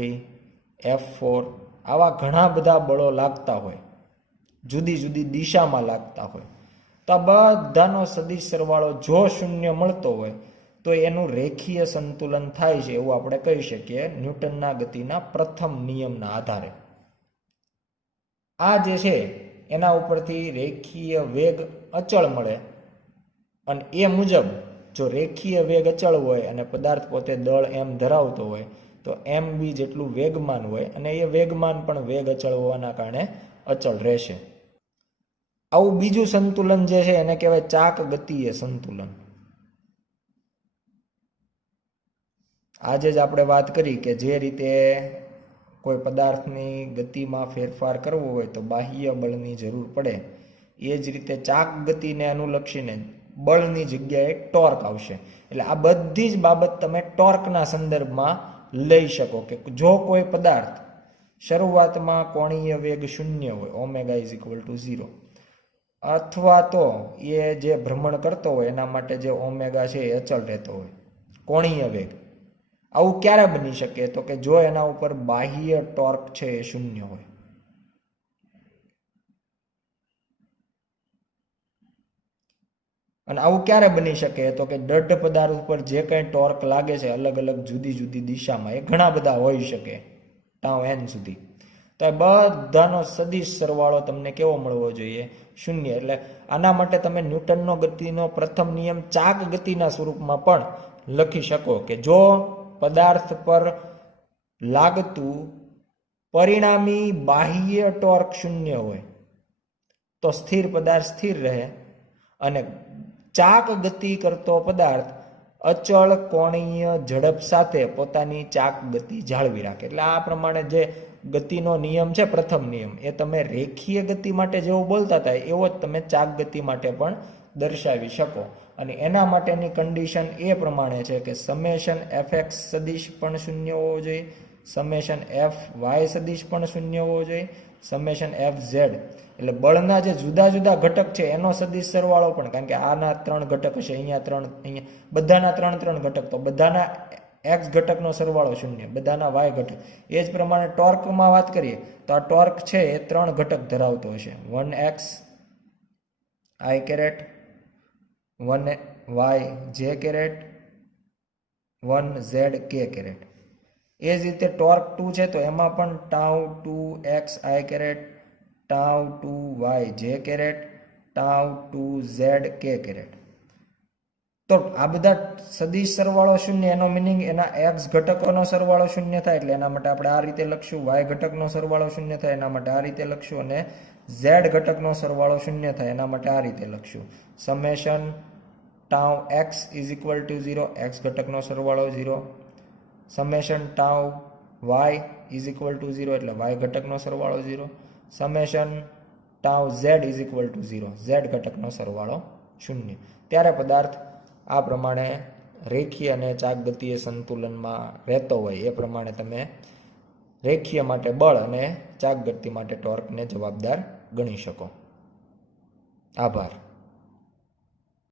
F4 આવા ઘણા બધા બળો લાગતા હોય, જુદી જુદી દિશામાં લાગતા હોય, તો આ બધાનો સદિશ સરવાળો જો શૂન્ય મળતો હોય તો એનું રેખીય સંતુલન થાય છે એવું આપણે કહી શકીએ ન્યૂટનના ગતિના પ્રથમ નિયમના આધારે. આ જે છે એના ઉપરથી રેખીય વેગ અચળ મળે, અને એ મુજબ જો રેખીય વેગ અચળ હોય અને પદાર્થ પોતે દળ m ધરાવતો હોય તો mv જેટલું વેગમાન હોય, અને એ વેગમાન પણ વેગ અચળ હોવાના કારણે અચળ રહેશે. આવું બીજું સંતુલન જે છે એને કહેવાય ચાક ગતિય સંતુલન. આજે જ આપણે વાત કરી કે જે રીતે કોઈ પદાર્થની ગતિમાં ફેરફાર કરવો હોય તો બાહ્ય બળની જરૂર પડે, એ જ રીતે ચાક ગતિને અનુલક્ષીને બળની જગ્યાએ ટોર્ક આવશે. એટલે આ બધી જ બાબત તમે ટોર્કના સંદર્ભમાં લઈ શકો કે જો કોઈ પદાર્થ શરૂઆતમાં કોણીય વેગ શૂન્ય હોય, ઓમેગા ઇઝ ઇક્વલ ટુ 0, અથવા તો એ જે ભ્રમણ કરતો હોય એના માટે જે ઓમેગા છે એ અચળ રહેતો હોય, કોણીય વેગ. આવું ક્યારે બની શકે? તો કે જો એના ઉપર બાહ્ય ટોર્ક છે એ શૂન્ય હોય. અને આવું ક્યારે બની શકે? તો કે દ્રઢ પદાર્થ ઉપર જે કંઈ ટોર્ક લાગે છે અલગ અલગ જુદી જુદી દિશામાં, એ ઘણા બધા હોઈ શકે, ટાઉ n સુધી. તો એ બધાનો સદિશ સરવાળો તમને કેવો મળવો જોઈએ? શૂન્ય. એટલે આના માટે તમે ન્યૂટનનો ગતિનો પ્રથમ નિયમ ચાક ગતિના સ્વરૂપમાં પણ લખી શકો કે જો પદાર્થ પર લાગતું પરિણામી બાહ્ય ટોર્ક શૂન્ય હોય તો સ્થિર પદાર્થ સ્થિર રહે, અને ચાક ગતિ કરતો પદાર્થ અચળ કોણીય ઝડપ સાથે પોતાની ચાક ગતિ જાળવી રાખે. એટલે આ પ્રમાણે જે ગતિનો નિયમ છે પ્રથમ નિયમ, એ તમે રેખીય ગતિ માટે જેવો બોલતા હતા એવો જ તમે ચાક ગતિ માટે પણ દર્શાવી શકો. અને એના માટેની કન્ડિશન એ પ્રમાણે છે કે સમેશન fx સદિશ પણ શૂન્ય હોવો જોઈએ, સમેશન fy સદિશ પણ શૂન્ય હોવો જોઈએ, સમેશન fz એટલે બળના જે જુદા જુદા ઘટક છે એનો સદિશ સરવાળો પણ, કારણ કે આના 3 ઘટક હશે, અહીંયા 3, અહીંયા બધાના 3 ઘટક, તો બધાના x ઘટકનો સરવાળો શૂન્ય, બધાના y ઘટક. એ જ પ્રમાણે ટોર્કમાં વાત કરીએ તો આ ટોર્ક છે એ 3 ઘટક ધરાવતો હશે, 1x i caret, 1y j caret, 1z k caret. એ જ રીતે ટોર્ક 2 છે તો એમાં પણ tau 2x i caret, tau 2y j caret, tau 2z k caret. તો આ બધા સદિશ સરવાળો શૂન્ય, એનો મિનિંગ એના એક્સ ઘટકોનો સરવાળો શૂન્ય થાય, એટલે એના માટે આપણે આ રીતે લખશું. વાય ઘટકનો સરવાળો શૂન્ય થાય એના માટે આ રીતે લખશું. અને ઝેડ ઘટકનો સરવાળો શૂન્ય થાય એના માટે આ રીતે લખશું. Summation tau X is equal to 0, X ઘટકનો સરવાળો 0. Summation tau Y is equal to 0, એટલે વાય ઘટકનો સરવાળો 0. Summation tau Z is equal to 0, Z ઘટકનો સરવાળો 0. ત્યારે પદાર્થ આ પ્રમાણે રેખીય અને ચાકગતીય સંતુલનમાં રહેતો હોય એ પ્રમાણે તમે રેખીય માટે બળ અને ચાકગતિ માટે ટોર્કને જવાબદાર ગણી શકો. આભાર.